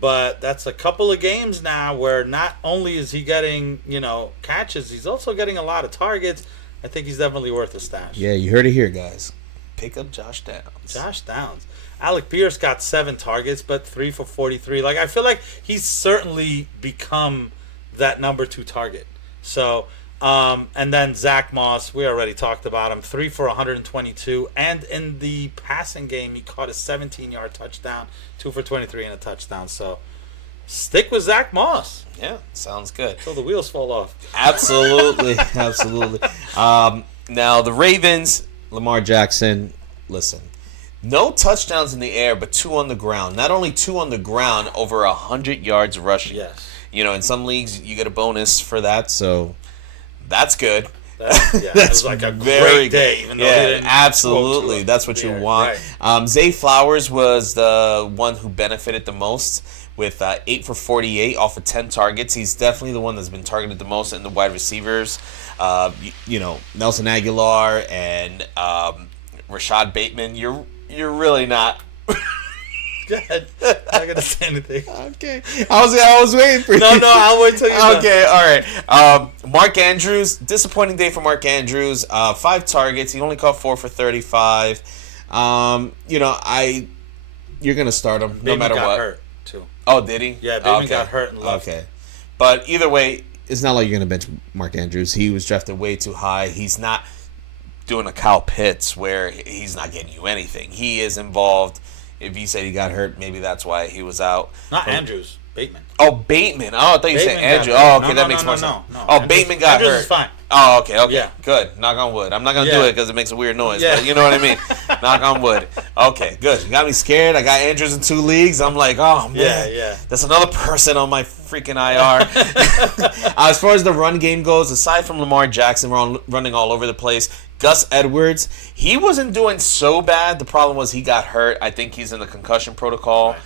But that's a couple of games now where not only is he getting, catches, he's also getting a lot of targets. I think he's definitely worth a stash. Yeah, you heard it here, guys. Pick up Josh Downs. Josh Downs. Alec Pierce got 7 targets, but 3 for 43. Like, I feel like he's certainly become that number 2 target. So, and then Zach Moss, we already talked about him, 3 for 122. And in the passing game, he caught a 17-yard touchdown, 2 for 23 and a touchdown. So, stick with Zach Moss. Yeah, sounds good. Till the wheels fall off. Absolutely. Now, the Ravens, Lamar Jackson, listen. No touchdowns in the air, but 2 on the ground. Not only 2 on the ground, over 100 yards rushing. Yes. In some leagues, you get a bonus for that, so that's good. That's That's like a very great day. Even though he didn't absolutely. quote That's what you want. Right. Zay Flowers was the one who benefited the most with 8 for 48 off of 10 targets. He's definitely the one that's been targeted the most in the wide receivers. Nelson Aguilar and Rashad Bateman. You're really not. Go ahead. I'm not gonna say anything. Okay. I was waiting for you. No, I'll wait till you're done. Okay, all right. Mark Andrews, disappointing day for Mark Andrews. 5 targets. He only caught 4 for 35. You're gonna start him no matter got what. Hurt too. Oh, did he? Yeah, Bateman got hurt and left. Okay. But either way, it's not like you're gonna bench Mark Andrews. He was drafted way too high. He's not doing a Kyle Pitts where he's not getting you anything. He is involved. If you said he got hurt, maybe that's why he was out. Not Andrews, Bateman. Oh, Bateman. Oh, I thought you said Andrew. Oh, okay, that makes more sense. No. Oh, Bateman got hurt. Andrews is fine. Oh, okay. Yeah. Good. Knock on wood. I'm not going to do it because it makes a weird noise, Yeah. but you know what I mean. Knock on wood. Okay, good. You got me scared. I got Andrews in 2 leagues. I'm like, oh, man. Yeah. That's another person on my freaking IR. As far as the run game goes, aside from Lamar Jackson, we're running all over the place. Gus Edwards, he wasn't doing so bad. The problem was he got hurt. I think he's in the concussion protocol.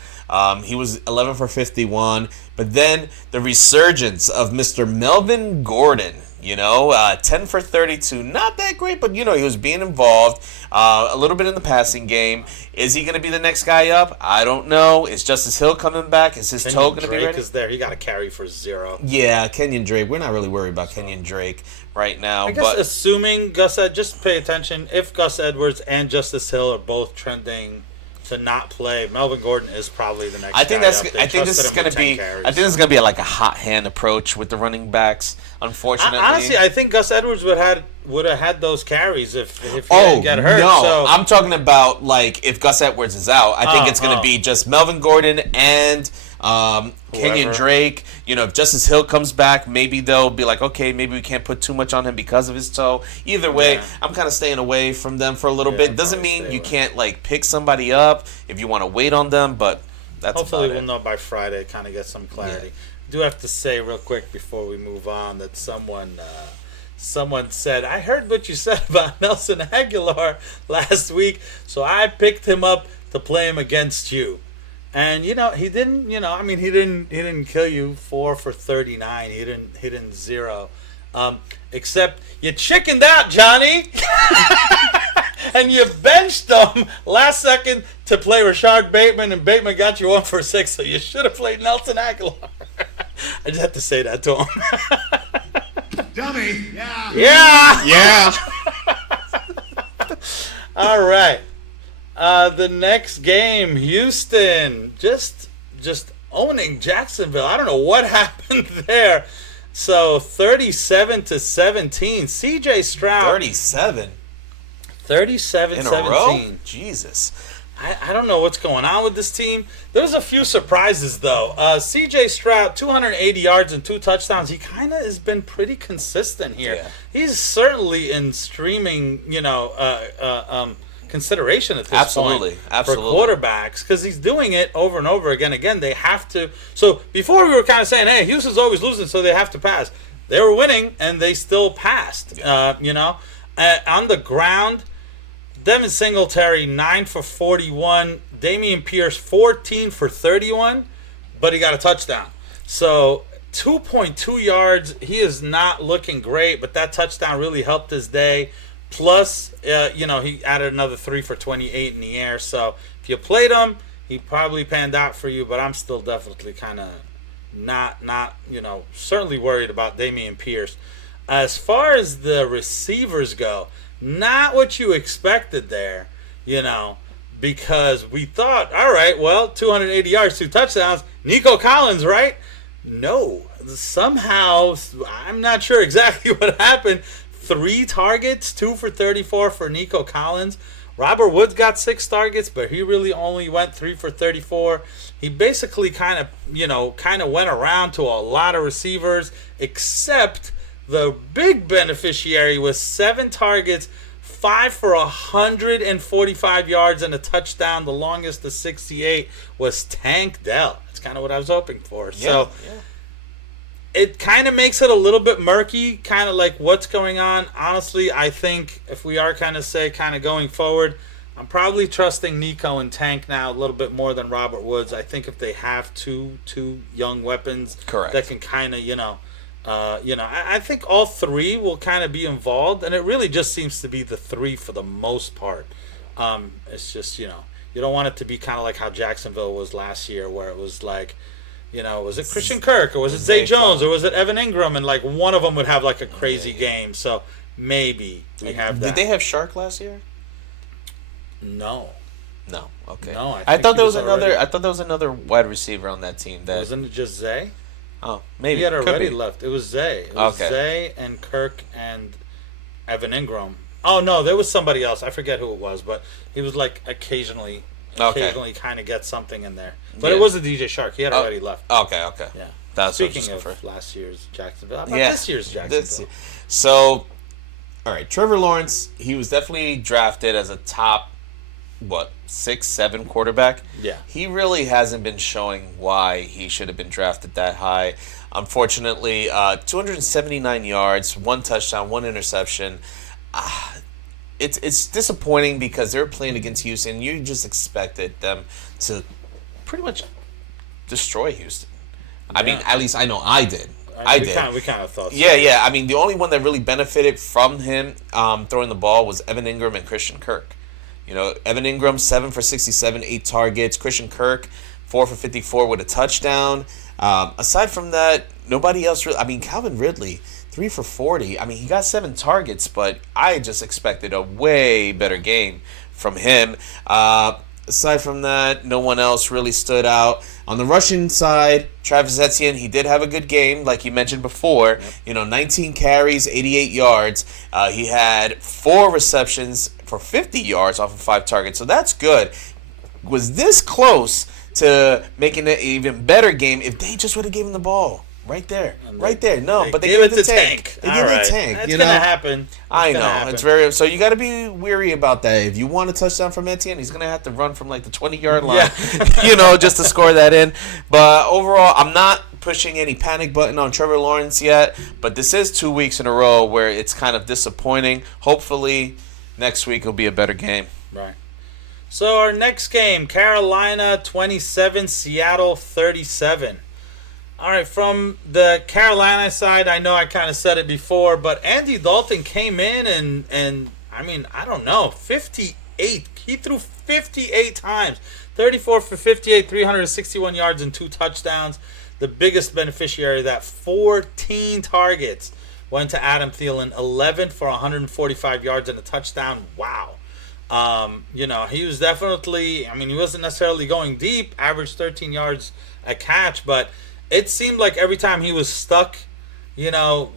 He was 11 for 51. But then the resurgence of Mr. Melvin Gordon, 10 for 32. Not that great, but, he was being involved a little bit in the passing game. Is he going to be the next guy up? I don't know. Is Justice Hill coming back? Is his toe going to be ready? Drake is there. He got to carry for 0. Yeah, Kenyon Drake. We're not really worried about Kenyon Drake right now. I guess assuming just pay attention. If Gus Edwards and Justice Hill are both trending to not play, Melvin Gordon is probably the next. I think guy this is going to be. Carries, I think this is going to be like a hot hand approach with the running backs. Unfortunately, honestly, I think Gus Edwards would have had those carries if he didn't get hurt. No, so. I'm talking about like if Gus Edwards is out. I think it's going to be just Melvin Gordon and Kenyon Drake. If Justice Hill comes back, maybe they'll be like, okay, maybe we can't put too much on him because of his toe. Either way, I'm kind of staying away from them for a little bit. Doesn't mean you can't pick somebody up if you want to wait on them, but that's hopefully about we'll know by Friday, kind of get some clarity. I do have to say real quick before we move on that someone said, I heard what you said about Nelson Aguilar last week, so I picked him up to play him against you. And he didn't, he didn't kill you 4 for 39. He didn't 0. Except you chickened out, Johnny. And you benched him last second to play Rashad Bateman, and Bateman got you 1 for 6, so you should have played Nelson Aguilar. I just have to say that to him. Dummy. Yeah. All right. The next game, Houston, just owning Jacksonville. I don't know what happened there. So 37-17. CJ Stroud. 37 37-17. in a row? Jesus. I don't know what's going on with this team. There's a few surprises, though. C.J. Stroud, 280 yards and 2 touchdowns. He kind of has been pretty consistent here. Yeah. He's certainly in streaming, consideration at this point for quarterbacks because he's doing it over and over again. Again, they have to. So before we were kind of saying, hey, Houston's always losing, so they have to pass. They were winning, and they still passed, on the ground. Devin Singletary, 9 for 41. Dameon Pierce, 14 for 31, but he got a touchdown. So 2.2 yards. He is not looking great, but that touchdown really helped his day. Plus, he added another 3 for 28 in the air. So if you played him, he probably panned out for you, but I'm still definitely kind of not certainly worried about Dameon Pierce. As far as the receivers go, not what you expected there, because we thought, all right, well, 280 yards, 2 touchdowns, Nico Collins, right? No. Somehow, I'm not sure exactly what happened. 3 targets, 2 for 34 for Nico Collins. Robert Woods got 6 targets, but he really only went 3 for 34. He basically kind of went around to a lot of receivers, except the big beneficiary was 7 targets, 5 for 145 yards and a touchdown. The longest, the 68, was Tank Dell. That's kind of what I was hoping for. So it kind of makes it a little bit murky, kind of like what's going on. Honestly, I think if we are kind of going forward, I'm probably trusting Nico and Tank now a little bit more than Robert Woods. I think if they have two young weapons that can kind of, I think all 3 will kind of be involved, and it really just seems to be the 3 for the most part. It's just, you don't want it to be kind of like how Jacksonville was last year, where it was like, was it Christian Kirk, or was it Zay Jones, or was it Evan Ingram, and like one of them would have like a crazy game. So maybe we have that. Did they have Shark last year? No. Okay. No, I thought there was another. I thought there was another wide receiver on that team. Wasn't it just Zay? Oh, maybe. He had already left. It was Zay. It was okay. Zay and Kirk and Evan Ingram. Oh, no, there was somebody else. I forget who it was, but he was like occasionally kind of get something in there. But it wasn't DJ Shark. He had already left. Okay. Yeah. That's Speaking of last year's Jacksonville, how about this year's Jacksonville? So, all right, Trevor Lawrence, he was definitely drafted as a top, 6-7 quarterback. Yeah. He really hasn't been showing why he should have been drafted that high. Unfortunately, 279 yards, 1 touchdown, 1 interception. It's disappointing because they're playing against Houston. You just expected them to pretty much destroy Houston. I mean, at least I know I did. We kind of thought so. Yeah. I mean, the only one that really benefited from him throwing the ball was Evan Ingram and Christian Kirk. Evan Ingram, 7 for 67, 8 targets. Christian Kirk, 4 for 54 with a touchdown. Aside from that, nobody else really. I mean, Calvin Ridley, 3 for 40. I mean, he got 7 targets, but I just expected a way better game from him. Aside from that, no one else really stood out. On the Russian side, Travis Etienne, he did have a good game, like you mentioned before. 19 carries, 88 yards. He had 4 receptions for 50 yards off of 5 targets, so that's good. Was this close to making it an even better game if they just would have given him the ball? Right there. No, but they gave it to Tank. They gave it to Tank. That's going to happen. I know. It's very. So you got to be weary about that. If you want a touchdown from Etienne, he's going to have to run from like the 20-yard line, just to score that in. But overall, I'm not pushing any panic button on Trevor Lawrence yet. But this is 2 weeks in a row where it's kind of disappointing. Hopefully, next week will be a better game. Right. So our next game, Carolina 27, Seattle 37. All right, from the Carolina side, I know I kind of said it before, but Andy Dalton came in and I mean, I don't know, 58. He threw 58 times, 34 for 58, 361 yards and 2 touchdowns. The biggest beneficiary of that, 14 targets went to Adam Thielen, 11 for 145 yards and a touchdown. Wow. He was definitely, he wasn't necessarily going deep, averaged 13 yards a catch, but it seemed like every time he was stuck,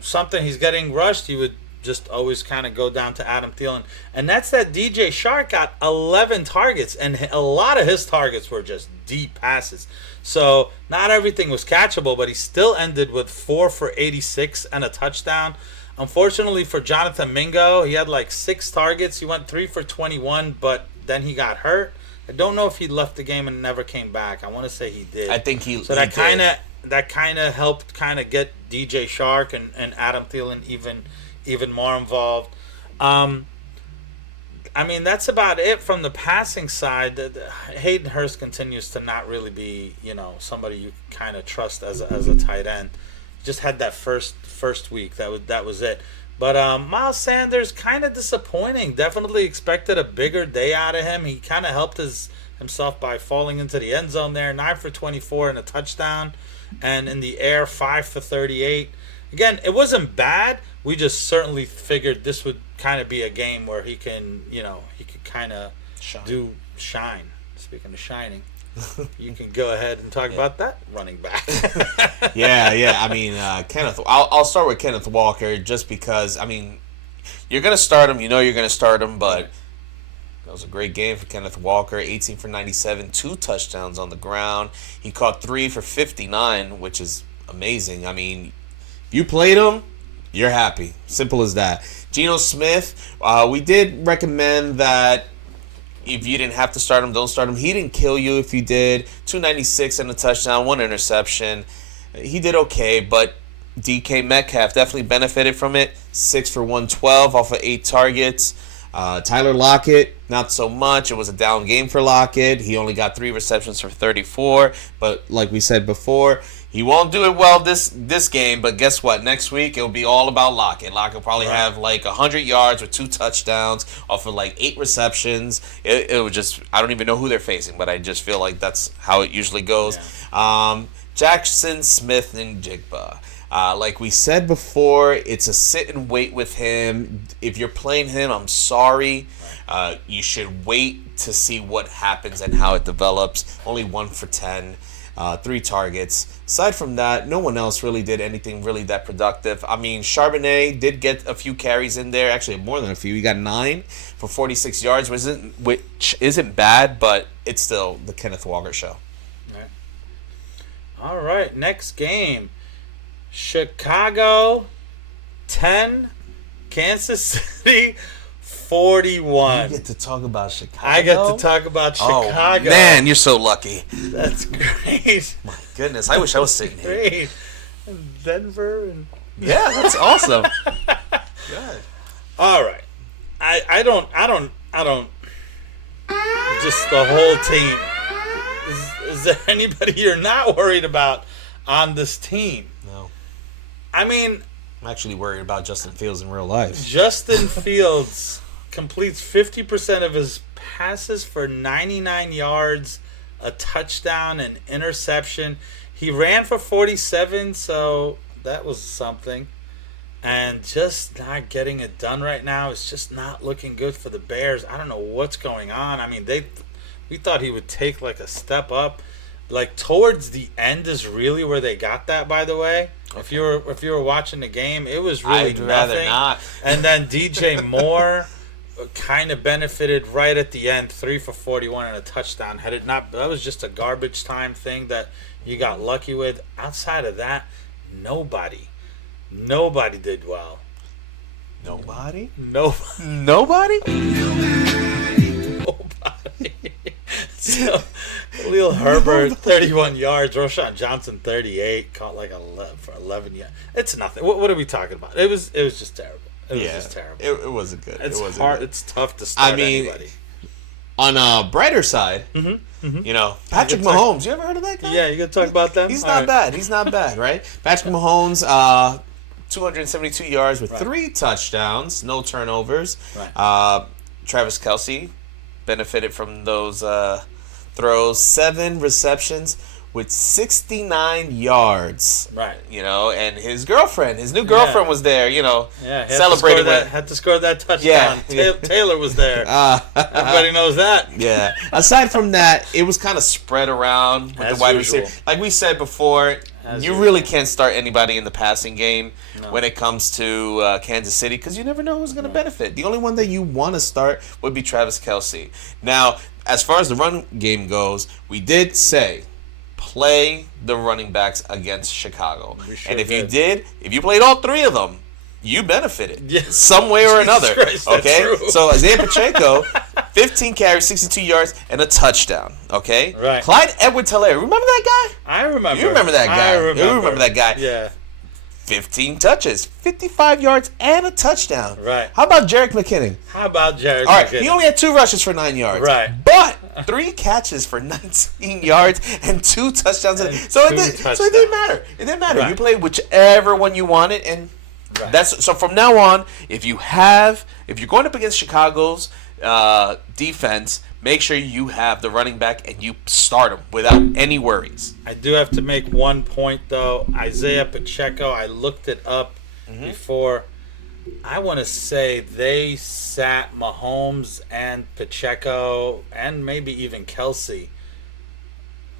something he's getting rushed, he would just always kind of go down to Adam Thielen. And that's that DJ Shark got 11 targets, and a lot of his targets were just deep passes. So not everything was catchable, but he still ended with 4 for 86 and a touchdown. Unfortunately for Jonathan Mingo, he had like 6 targets. He went 3 for 21, but then he got hurt. I don't know if he left the game and never came back. I want to say he did. I think he. So that kind of helped kind of get DJ Shark and Adam Thielen even more involved. I mean, that's about it from the passing side. Hayden Hurst continues to not really be, somebody you kind of trust as a tight end. Just had that first week. That was it. But Miles Sanders, kind of disappointing. Definitely expected a bigger day out of him. He kind of helped himself by falling into the end zone there. 9 for 24 and a touchdown. And in the air, 5 for 38. Again, it wasn't bad. We just certainly figured this would kind of be a game where he can, he could kind of shine. Speaking of shining, you can go ahead and talk about that running back. Yeah. I mean, Kenneth. I'll start with Kenneth Walker just because. I mean, you're gonna start him. You're gonna start him, but that was a great game for Kenneth Walker. 18 for 97, 2 touchdowns on the ground. He caught 3 for 59, which is amazing. I mean, if you played him, you're happy. Simple as that. Geno Smith, we did recommend that if you didn't have to start him, don't start him. He didn't kill you if you did. 296 and a touchdown, 1 interception. He did okay, but DK Metcalf definitely benefited from it. 6 for 112 off of 8 targets. Tyler Lockett, not so much. It was a down game for Lockett. He only got 3 receptions for 34. But like we said before, he won't do it well this game. But guess what? Next week, it'll be all about Lockett. Lockett will probably have like 100 yards with 2 touchdowns off of like 8 receptions. It would just, I don't even know who they're facing, but I just feel like that's how it usually goes. Yeah. Jackson Smith and Jigba. Like we said before, it's a sit and wait with him. If you're playing him, I'm sorry. You should wait to see what happens and how it develops. Only 1 for 10, 3 targets. Aside from that, no one else really did anything really that productive. I mean, Charbonnet did get a few carries in there. Actually, more than a few. He got 9 for 46 yards, which isn't bad, but it's still the Kenneth Walker show. All right, next game. Chicago 10, Kansas City 41. You get to talk about Chicago. I get to talk about Chicago. Oh, man, you're so lucky. That's great. My goodness, I wish I was sitting here. Great. Denver and yeah, that's awesome. Good. All right. I don't just the whole team. Is there anybody you're not worried about on this team? No. I mean, I'm actually worried about Justin Fields in real life. Justin Fields completes 50% of his passes for 99 yards, a touchdown, an interception. He ran for 47, so that was something. And just not getting it done right now. It's just not looking good for the Bears. I don't know what's going on. I mean, we thought he would take like a step up. Like towards the end is really where they got that, by the way. Okay. If you were watching the game, it was really I'd rather nothing. Not. And then DJ Moore kind of benefited right at the end, 3 for 41 and a touchdown. Had it not, that was just a garbage time thing that you got lucky with. Outside of that, nobody did well. Nobody? Nobody. Nobody? So, Khalil Herbert, 31 yards. Roshan Johnson, 38. Caught like 11 for 11 yards. It's nothing. What are we talking about? It was just terrible. It was just terrible. It wasn't good. It's wasn't hard. good. It's tough to start anybody. On a brighter side, Patrick Mahomes. You ever heard of that guy? Yeah, you gonna talk about them? He's not bad. He's not bad, right? Patrick Mahomes, 272 yards with 3 touchdowns, no turnovers. Right. Travis Kelce benefited from those throws, 7 receptions with 69 yards. Right. And his new girlfriend was there, celebrating. Had to score that touchdown. Yeah. Taylor was there. Everybody knows that. Yeah. Aside from that, it was kind of spread around with As the wide usual. receiver. Like we said before, You really can't start anybody in the passing game No. when it comes to Kansas City because you never know who's going to benefit. The only one that you want to start would be Travis Kelce. Now, as far as the run game goes, we did say play the running backs against Chicago. Sure And if did. you played all three of them, you benefited Yeah. some way or another. Christ, that's okay? true. So Isaiah Pacheco, 15 carries, 62 yards, and a touchdown. Okay? Right. Clyde Edwards-Helaire. Remember that guy? I remember. You remember that guy. I remember. You remember that guy. Yeah. 15 touches, 55 yards, and a touchdown. Right. How about Jerick McKinnon? How about Jared? All right, McKinnon? he only had 2 rushes for 9 yards. Right. But 3 catches for 19 yards and 2 touchdowns. So it didn't matter. It didn't matter. Right. You played whichever one you wanted, and Right. that's so. From now on, if you're going up against Chicago's defense, make sure you have the running back and you start him without any worries. I do have to make one point, though. Isaiah Pacheco, I looked it up before. I want to say they sat Mahomes and Pacheco and maybe even Kelsey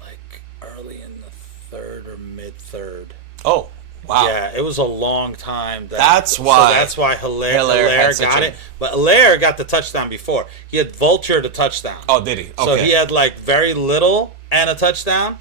like early in the third or mid-third. Oh, wow. Yeah, it was a long time. That's so why that's why Hilaire had such got a- it. But Hilaire got the touchdown before. He had vultured a touchdown. Oh, did he? Okay. So he had like very little and a touchdown,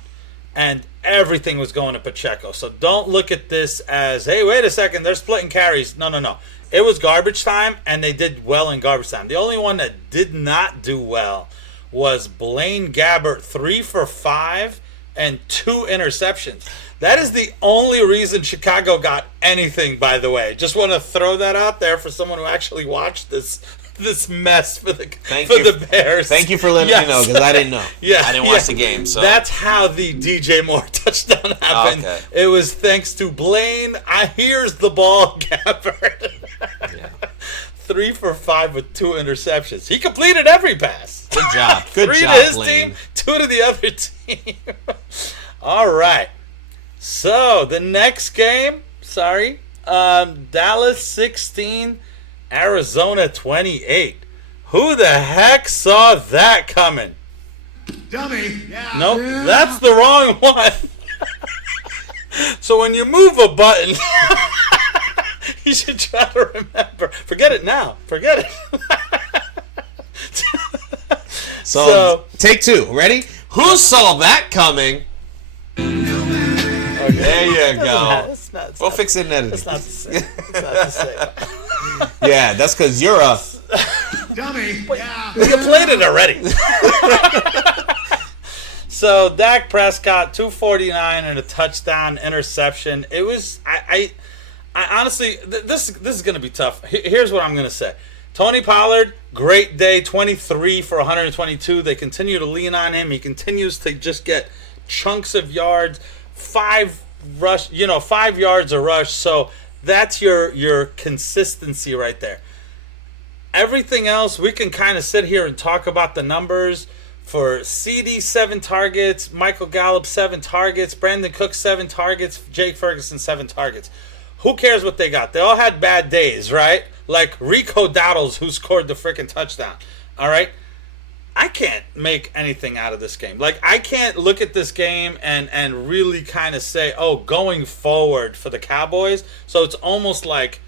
and everything was going to Pacheco. So don't look at this as, hey, wait a second, they're splitting carries. No. It was garbage time, and they did well in garbage time. The only one that did not do well was Blaine Gabbert, 3 for 5 and 2 interceptions. That is the only reason Chicago got anything, by the way. Just want to throw that out there for someone who actually watched this mess for the Bears. Thank you for letting me know because I didn't know. Yeah, I didn't watch the game. So that's how the DJ Moore touchdown happened. Okay. It was thanks to Blaine. Here's the ball, Gabbert. Yeah. 3 for 5 with 2 interceptions. He completed every pass. Good job. Good 3 job, to his Blaine. team, 2 to the other team. All right. So the next game, Dallas 16, Arizona 28. Who the heck saw that coming? Dummy. Yeah. Nope, that's the wrong one. So when you move a button, you should try to remember. Forget it now. Forget it. So take 2. Ready? Who saw that coming? Okay. There you go. It's not, We'll fix it in editing. It's not the same. It's not the same. Yeah, that's because you're a. Dummy. Yeah. You played it already. So Dak Prescott, 249 and a touchdown interception. It was I honestly this is going to be tough. Here's what I'm going to say. Tony Pollard, great day, 23 for 122. They continue to lean on him. He continues to just get chunks of yards, 5 yards a rush. So that's your consistency right there. Everything else, we can kind of sit here and talk about the numbers. For CD, 7 targets. Michael Gallup, 7 targets. Brandon Cook, 7 targets. Jake Ferguson, 7 targets. Who cares what they got? They all had bad days, right? Like Rico Dowdles, who scored the freaking touchdown. All right? I can't make anything out of this game. Like, I can't look at this game and really kind of say, oh, going forward for the Cowboys. So it's almost like,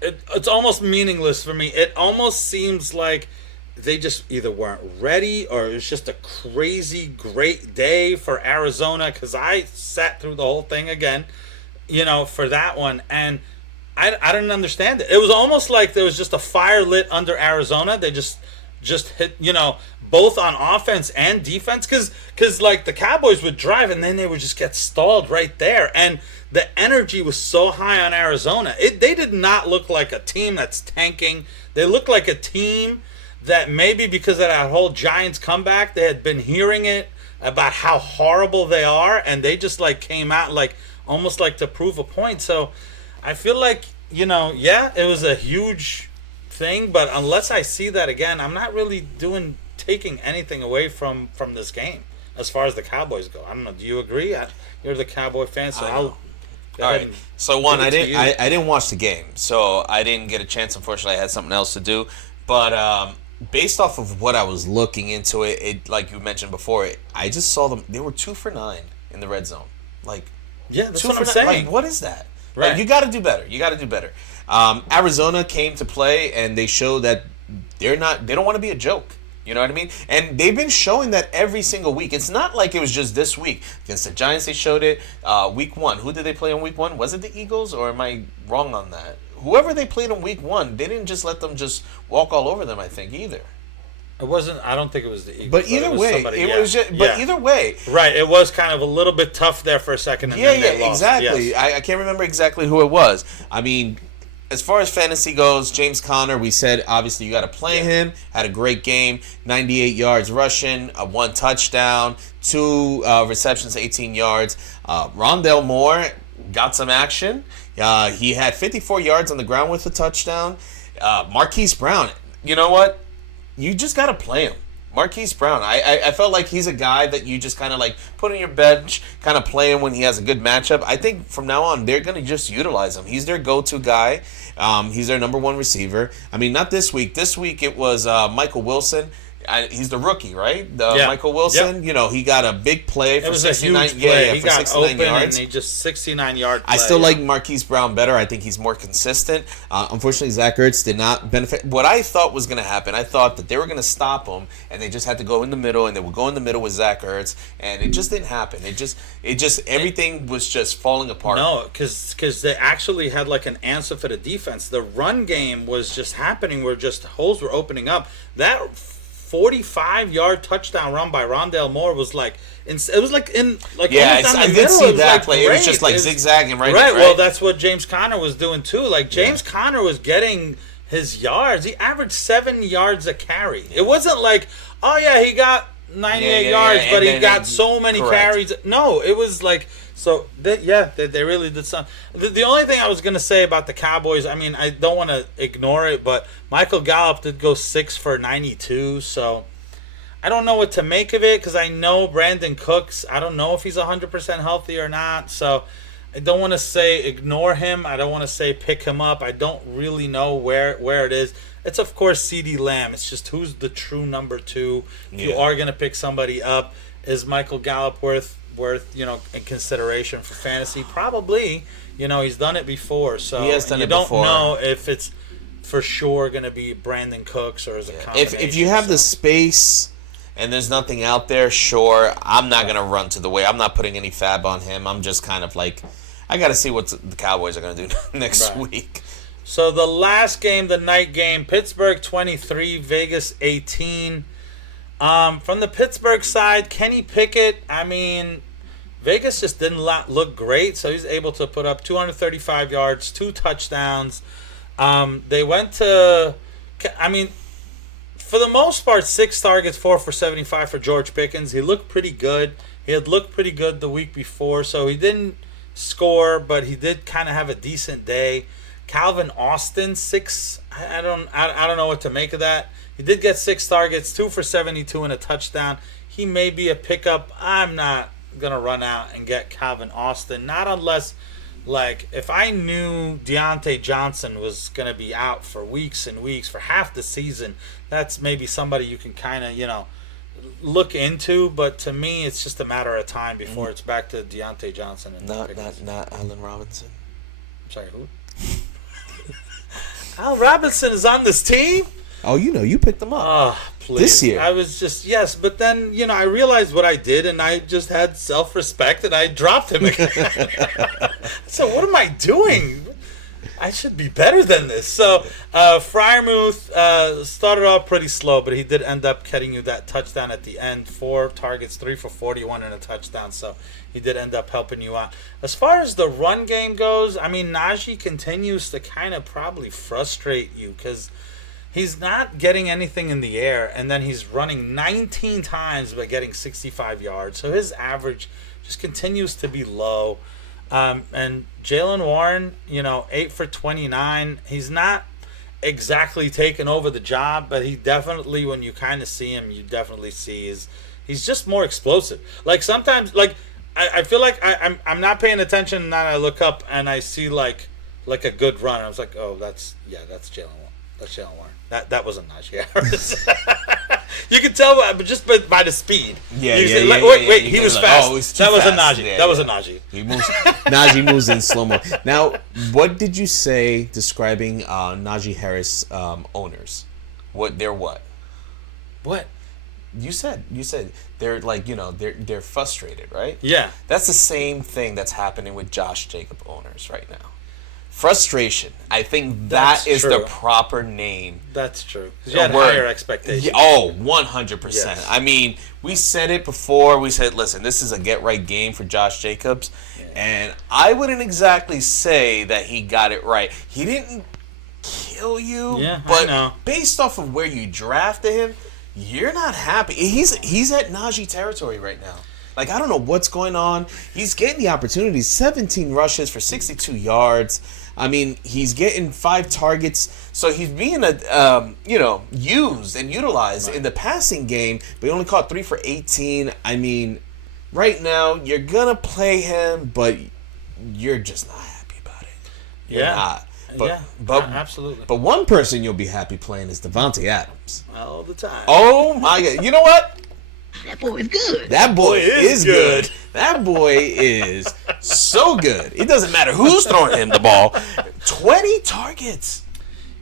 it's almost meaningless for me. It almost seems like they just either weren't ready or it was just a crazy great day for Arizona, because I sat through the whole thing again, for that one, and I didn't understand it. It was almost like there was just a fire lit under Arizona. They just hit, both on offense and defense, because like the Cowboys would drive and then they would just get stalled right there, and the energy was so high on Arizona. They did not look like a team that's tanking. They looked like a team that maybe because of that whole Giants comeback, they had been hearing it about how horrible they are, and they just like came out like almost like to prove a point. So I feel like, it was a huge thing, but unless I see that again, I'm not really taking anything away from this game as far as the Cowboys go. I don't know. Do you agree? You're the Cowboy fan, so I'll go All ahead right. and So one, give I it to didn't. you. I didn't watch the game, so I didn't get a chance. Unfortunately, I had something else to do. But based off of what I was looking into it, like you mentioned before, I just saw them. They were 2 for 9 in the red zone. Like Yeah, that's 2 what for I'm nine. saying. Like, what is that? Right. Like, you got to do better. You got to do better. Arizona came to play, and they showed that they don't want to be a joke. You know what I mean? And they've been showing that every single week. It's not like it was just this week. Against the Giants, they showed it. Week 1. Who did they play on week 1? Was it the Eagles, or am I wrong on that? Whoever they played on week 1, they didn't just let them just walk all over them, I think, either. It wasn't. I don't think it was the Eagles. But either way, either way, right? It was kind of a little bit tough there for a second. And then they lost. Exactly. Yes. I can't remember exactly who it was. I mean, as far as fantasy goes, James Conner, we said obviously you got to play him. Had a great game, 98 yards rushing, 1 touchdown, 2 receptions, 18 yards. Rondale Moore got some action. He had 54 yards on the ground with a touchdown. Marquise Brown, you know what? You just got to play him. Marquise Brown, I felt like he's a guy that you just kind of like put on your bench, kind of play him when he has a good matchup. I think from now on, they're going to just utilize him. He's their go-to guy. He's their number 1 receiver. I mean, not this week. This week it was Michael Wilson. He's the rookie, right? Michael Wilson. Yep. You know, he got a big play for 69. He got 69 yards. And he just 69-yard play. I still like Marquise Brown better. I think he's more consistent. Unfortunately, Zach Ertz did not benefit. What I thought was going to happen, I thought that they were going to stop him, and they just had to go in the middle, and they would go in the middle with Zach Ertz, and it just didn't happen. It just everything was just falling apart. No, because they actually had like an answer for the defense. The run game was just happening where just holes were opening up. That 45-yard touchdown run by Rondale Moore was like I did see that play. It was just like zigzagging right. Well, that's what James Conner was doing too. Like James Conner was getting his yards. He averaged 7 yards a carry. It wasn't like, oh yeah, he got 98 yards, but he got so many carries. No, it was like. So, they really did something. The only thing I was going to say about the Cowboys, I mean, I don't want to ignore it, but Michael Gallup did go 6 for 92, so I don't know what to make of it because I know Brandon Cooks, I don't know if he's 100% healthy or not, so I don't want to say ignore him. I don't want to say pick him up. I don't really know where it is. It's, of course, CeeDee Lamb. It's just who's the true number 2. If you are going to pick somebody up, is Michael Gallup worth in consideration for fantasy? Probably. He's done it before, so he has done you it don't before. know if it's for sure going to be Brandon Cooks or is it combination. If you have the space and there's nothing out there, sure, I'm not going to run to the way. I'm not putting any fab on him. I'm just kind of like, I got to see what the Cowboys are going to do next week. So the last game, the night game, Pittsburgh 23, Vegas 18. From the Pittsburgh side, Kenny Pickett, I mean, Vegas just didn't look great, so he's able to put up 235 yards, 2 touchdowns. They went to, I mean, for the most part, 6 targets, 4 for 75 for George Pickens. He looked pretty good. He had looked pretty good the week before, so he didn't score, but he did kind of have a decent day. Calvin Austin, 6. I don't know what to make of that. He did get 6 targets, 2 for 72 and a touchdown. He may be a pickup. I'm not going to run out and get Calvin Austin. Not unless, like, if I knew Deontay Johnson was going to be out for weeks and weeks, for half the season, that's maybe somebody you can kind of, look into. But to me, it's just a matter of time before it's back to Deontay Johnson. And Not Allen Robinson. I'm sorry, who? Al Robinson is on this team? Oh, you picked them up. Oh, please. This year. I was just, yes, but then, I realized what I did, and I just had self-respect, and I dropped him again. So what am I doing? I should be better than this. So Freiermuth started off pretty slow, but he did end up getting you that touchdown at the end. 4 targets, 3 for 41 and a touchdown. So he did end up helping you out. As far as the run game goes, I mean, Najee continues to kind of probably frustrate you because he's not getting anything in the air, and then he's running 19 times but getting 65 yards. So his average just continues to be low. And Jaylen Warren, 8 for 29. He's not exactly taken over the job, but he definitely, when you kind of see him, you definitely see he's just more explosive. Like sometimes, like I feel like I'm not paying attention, and then I look up and I see like a good run. I was like, oh, that's Jaylen Warren. That's Jaylen Warren. That wasn't Najee Harris. You could tell, but just by the speed. Yeah, You yeah, said, yeah, like, wait, yeah, wait, you he can was like, fast. oh, he's too That was a fast. Najee. Yeah, That was a yeah. Najee. He moves. Najee moves in slow mo. Now, what did you say describing Najee Harris owners? They're what? What? You said they're like, they're frustrated, right? Yeah. That's the same thing that's happening with Josh Jacob owners right now. Frustration. I think That's that is the true. proper name. That's true. 'Cause you had word. higher expectations. Yeah, oh, 100%. Yes. I mean, we said it before. We said, listen, this is a get-right game for Josh Jacobs. And I wouldn't exactly say that he got it right. He didn't kill you. Yeah, I but know. based off of where you drafted him, you're not happy. He's at Najee territory right now. Like, I don't know what's going on. He's getting the opportunities. 17 rushes for 62 yards. I mean, he's getting 5 targets. So he's being used and utilized in the passing game, but he only caught 3 for 18. I mean, right now, you're going to play him, but you're just not happy about it. You're not. But absolutely. But one person you'll be happy playing is Devontae Adams. All the time. Oh, my God. You know what? That boy is good. That boy is good. good. That boy is so good. It doesn't matter who's throwing him the ball. 20 targets.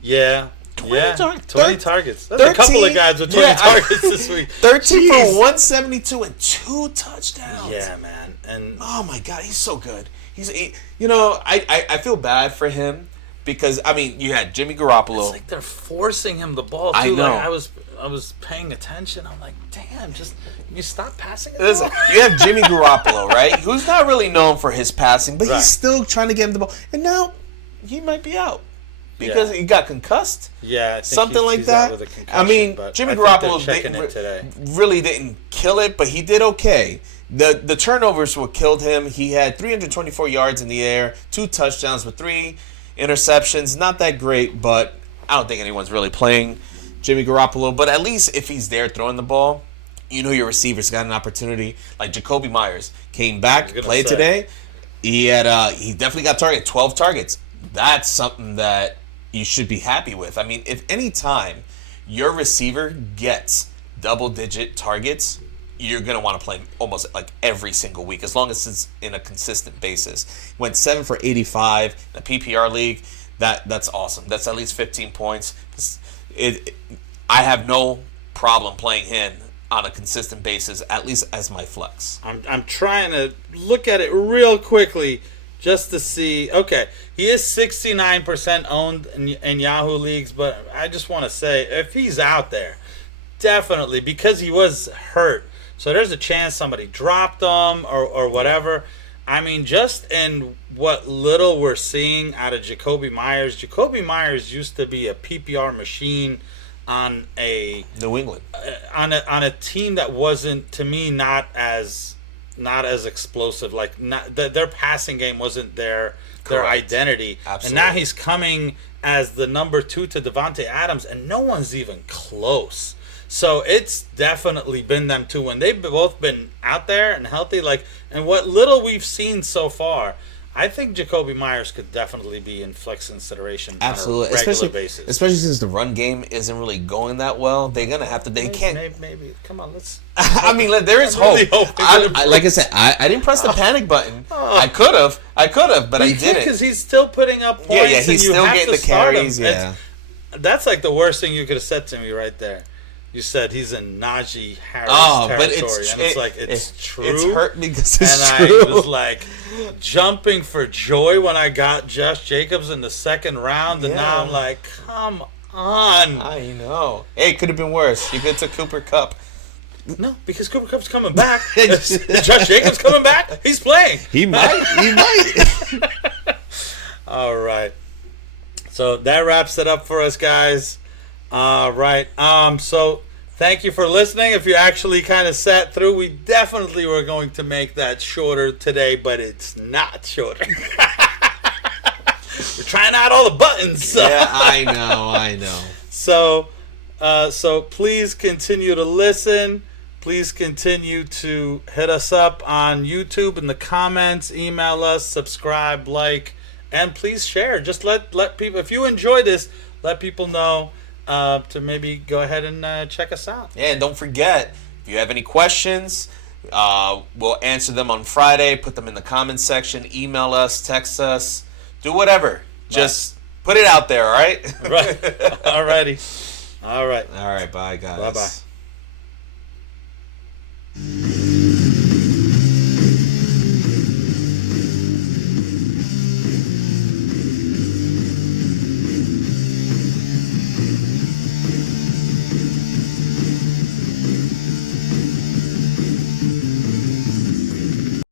Yeah. 20 targets. 20 targets. That's a couple of guys with 20 targets this week. 13 Jeez. for 172 and 2 touchdowns. Yeah, man. And oh my God, he's so good. I feel bad for him because I mean you had Jimmy Garoppolo. it's like they're forcing him the ball too. I know. Like I was paying attention. I'm like, damn, just can you stop passing it. Listen, you have Jimmy Garoppolo, right? Who's not really known for his passing, but Right. he's still trying to get him the ball. And now he might be out because he got concussed. Yeah, I think Something like he's out that. with a concussion, I mean, but Jimmy I think they're Garoppolo checking it today. really didn't kill it, but he did okay. The turnovers what killed him. He had 324 yards in the air, 2 touchdowns with 3 interceptions. Not that great, but I don't think anyone's really playing Jimmy Garoppolo. But at least if he's there throwing the ball, your receivers got an opportunity. Like Jacoby Myers came back, played today. He definitely got 12 targets. That's something that you should be happy with. I mean, if any time your receiver gets double-digit targets, you're going to want to play him almost like every single week, as long as it's in a consistent basis. Went 7 for 85 in a PPR league. That's awesome. That's at least 15 points. I have no problem playing him on a consistent basis, at least as my flex. I'm trying to look at it real quickly just to see. Okay, he is 69% owned in Yahoo leagues, but I just want to say if he's out there, definitely, because he was hurt. So there's a chance somebody dropped him or whatever. I mean, just in what little we're seeing out of Jacoby Myers used to be a PPR machine on a New England. on a team that wasn't, to me, not as explosive. Like their passing game wasn't their identity. Absolutely. And now he's coming as the number 2 to Devontae Adams, and no one's even close. So it's definitely been them two when they've both been out there and healthy. Like, and what little we've seen so far, I think Jacoby Myers could definitely be in flex consideration Absolutely, on a regular basis. Especially since the run game isn't really going that well. They're gonna have to. They can't. Maybe. Come on, let's. I mean, there is I'm really hope. hoping Like I said, I didn't press the panic button. I could have, but I didn't. Because he's still putting up points. Yeah, he's and you still have getting to the start carries. him. Yeah. That's like the worst thing you could have said to me right there. You said he's in Najee Harris but territory, and it's like it's true. It's hurt because it's and true. I was like jumping for joy when I got Josh Jacobs in the second round, and now I'm like, come on. I know. Hey, it could have been worse. You could have took Cooper Kupp. No, because Cooper Kupp's coming back. Josh Jacobs coming back. He's playing. He might. All right. So that wraps it up for us, guys. All right. So thank you for listening. If you actually kind of sat through, we definitely were going to make that shorter today, but it's not shorter. We're trying out all the buttons. So. Yeah, I know. So please continue to listen. Please continue to hit us up on YouTube in the comments, email us, subscribe, like, and please share. Just let people, if you enjoy this, let people know to maybe go ahead and check us out. Yeah, and don't forget, if you have any questions, we'll answer them on Friday. Put them in the comments section. Email us, text us, do whatever. Just put it out there, all right? Right. Alrighty. All right. All right, bye, guys. Bye-bye.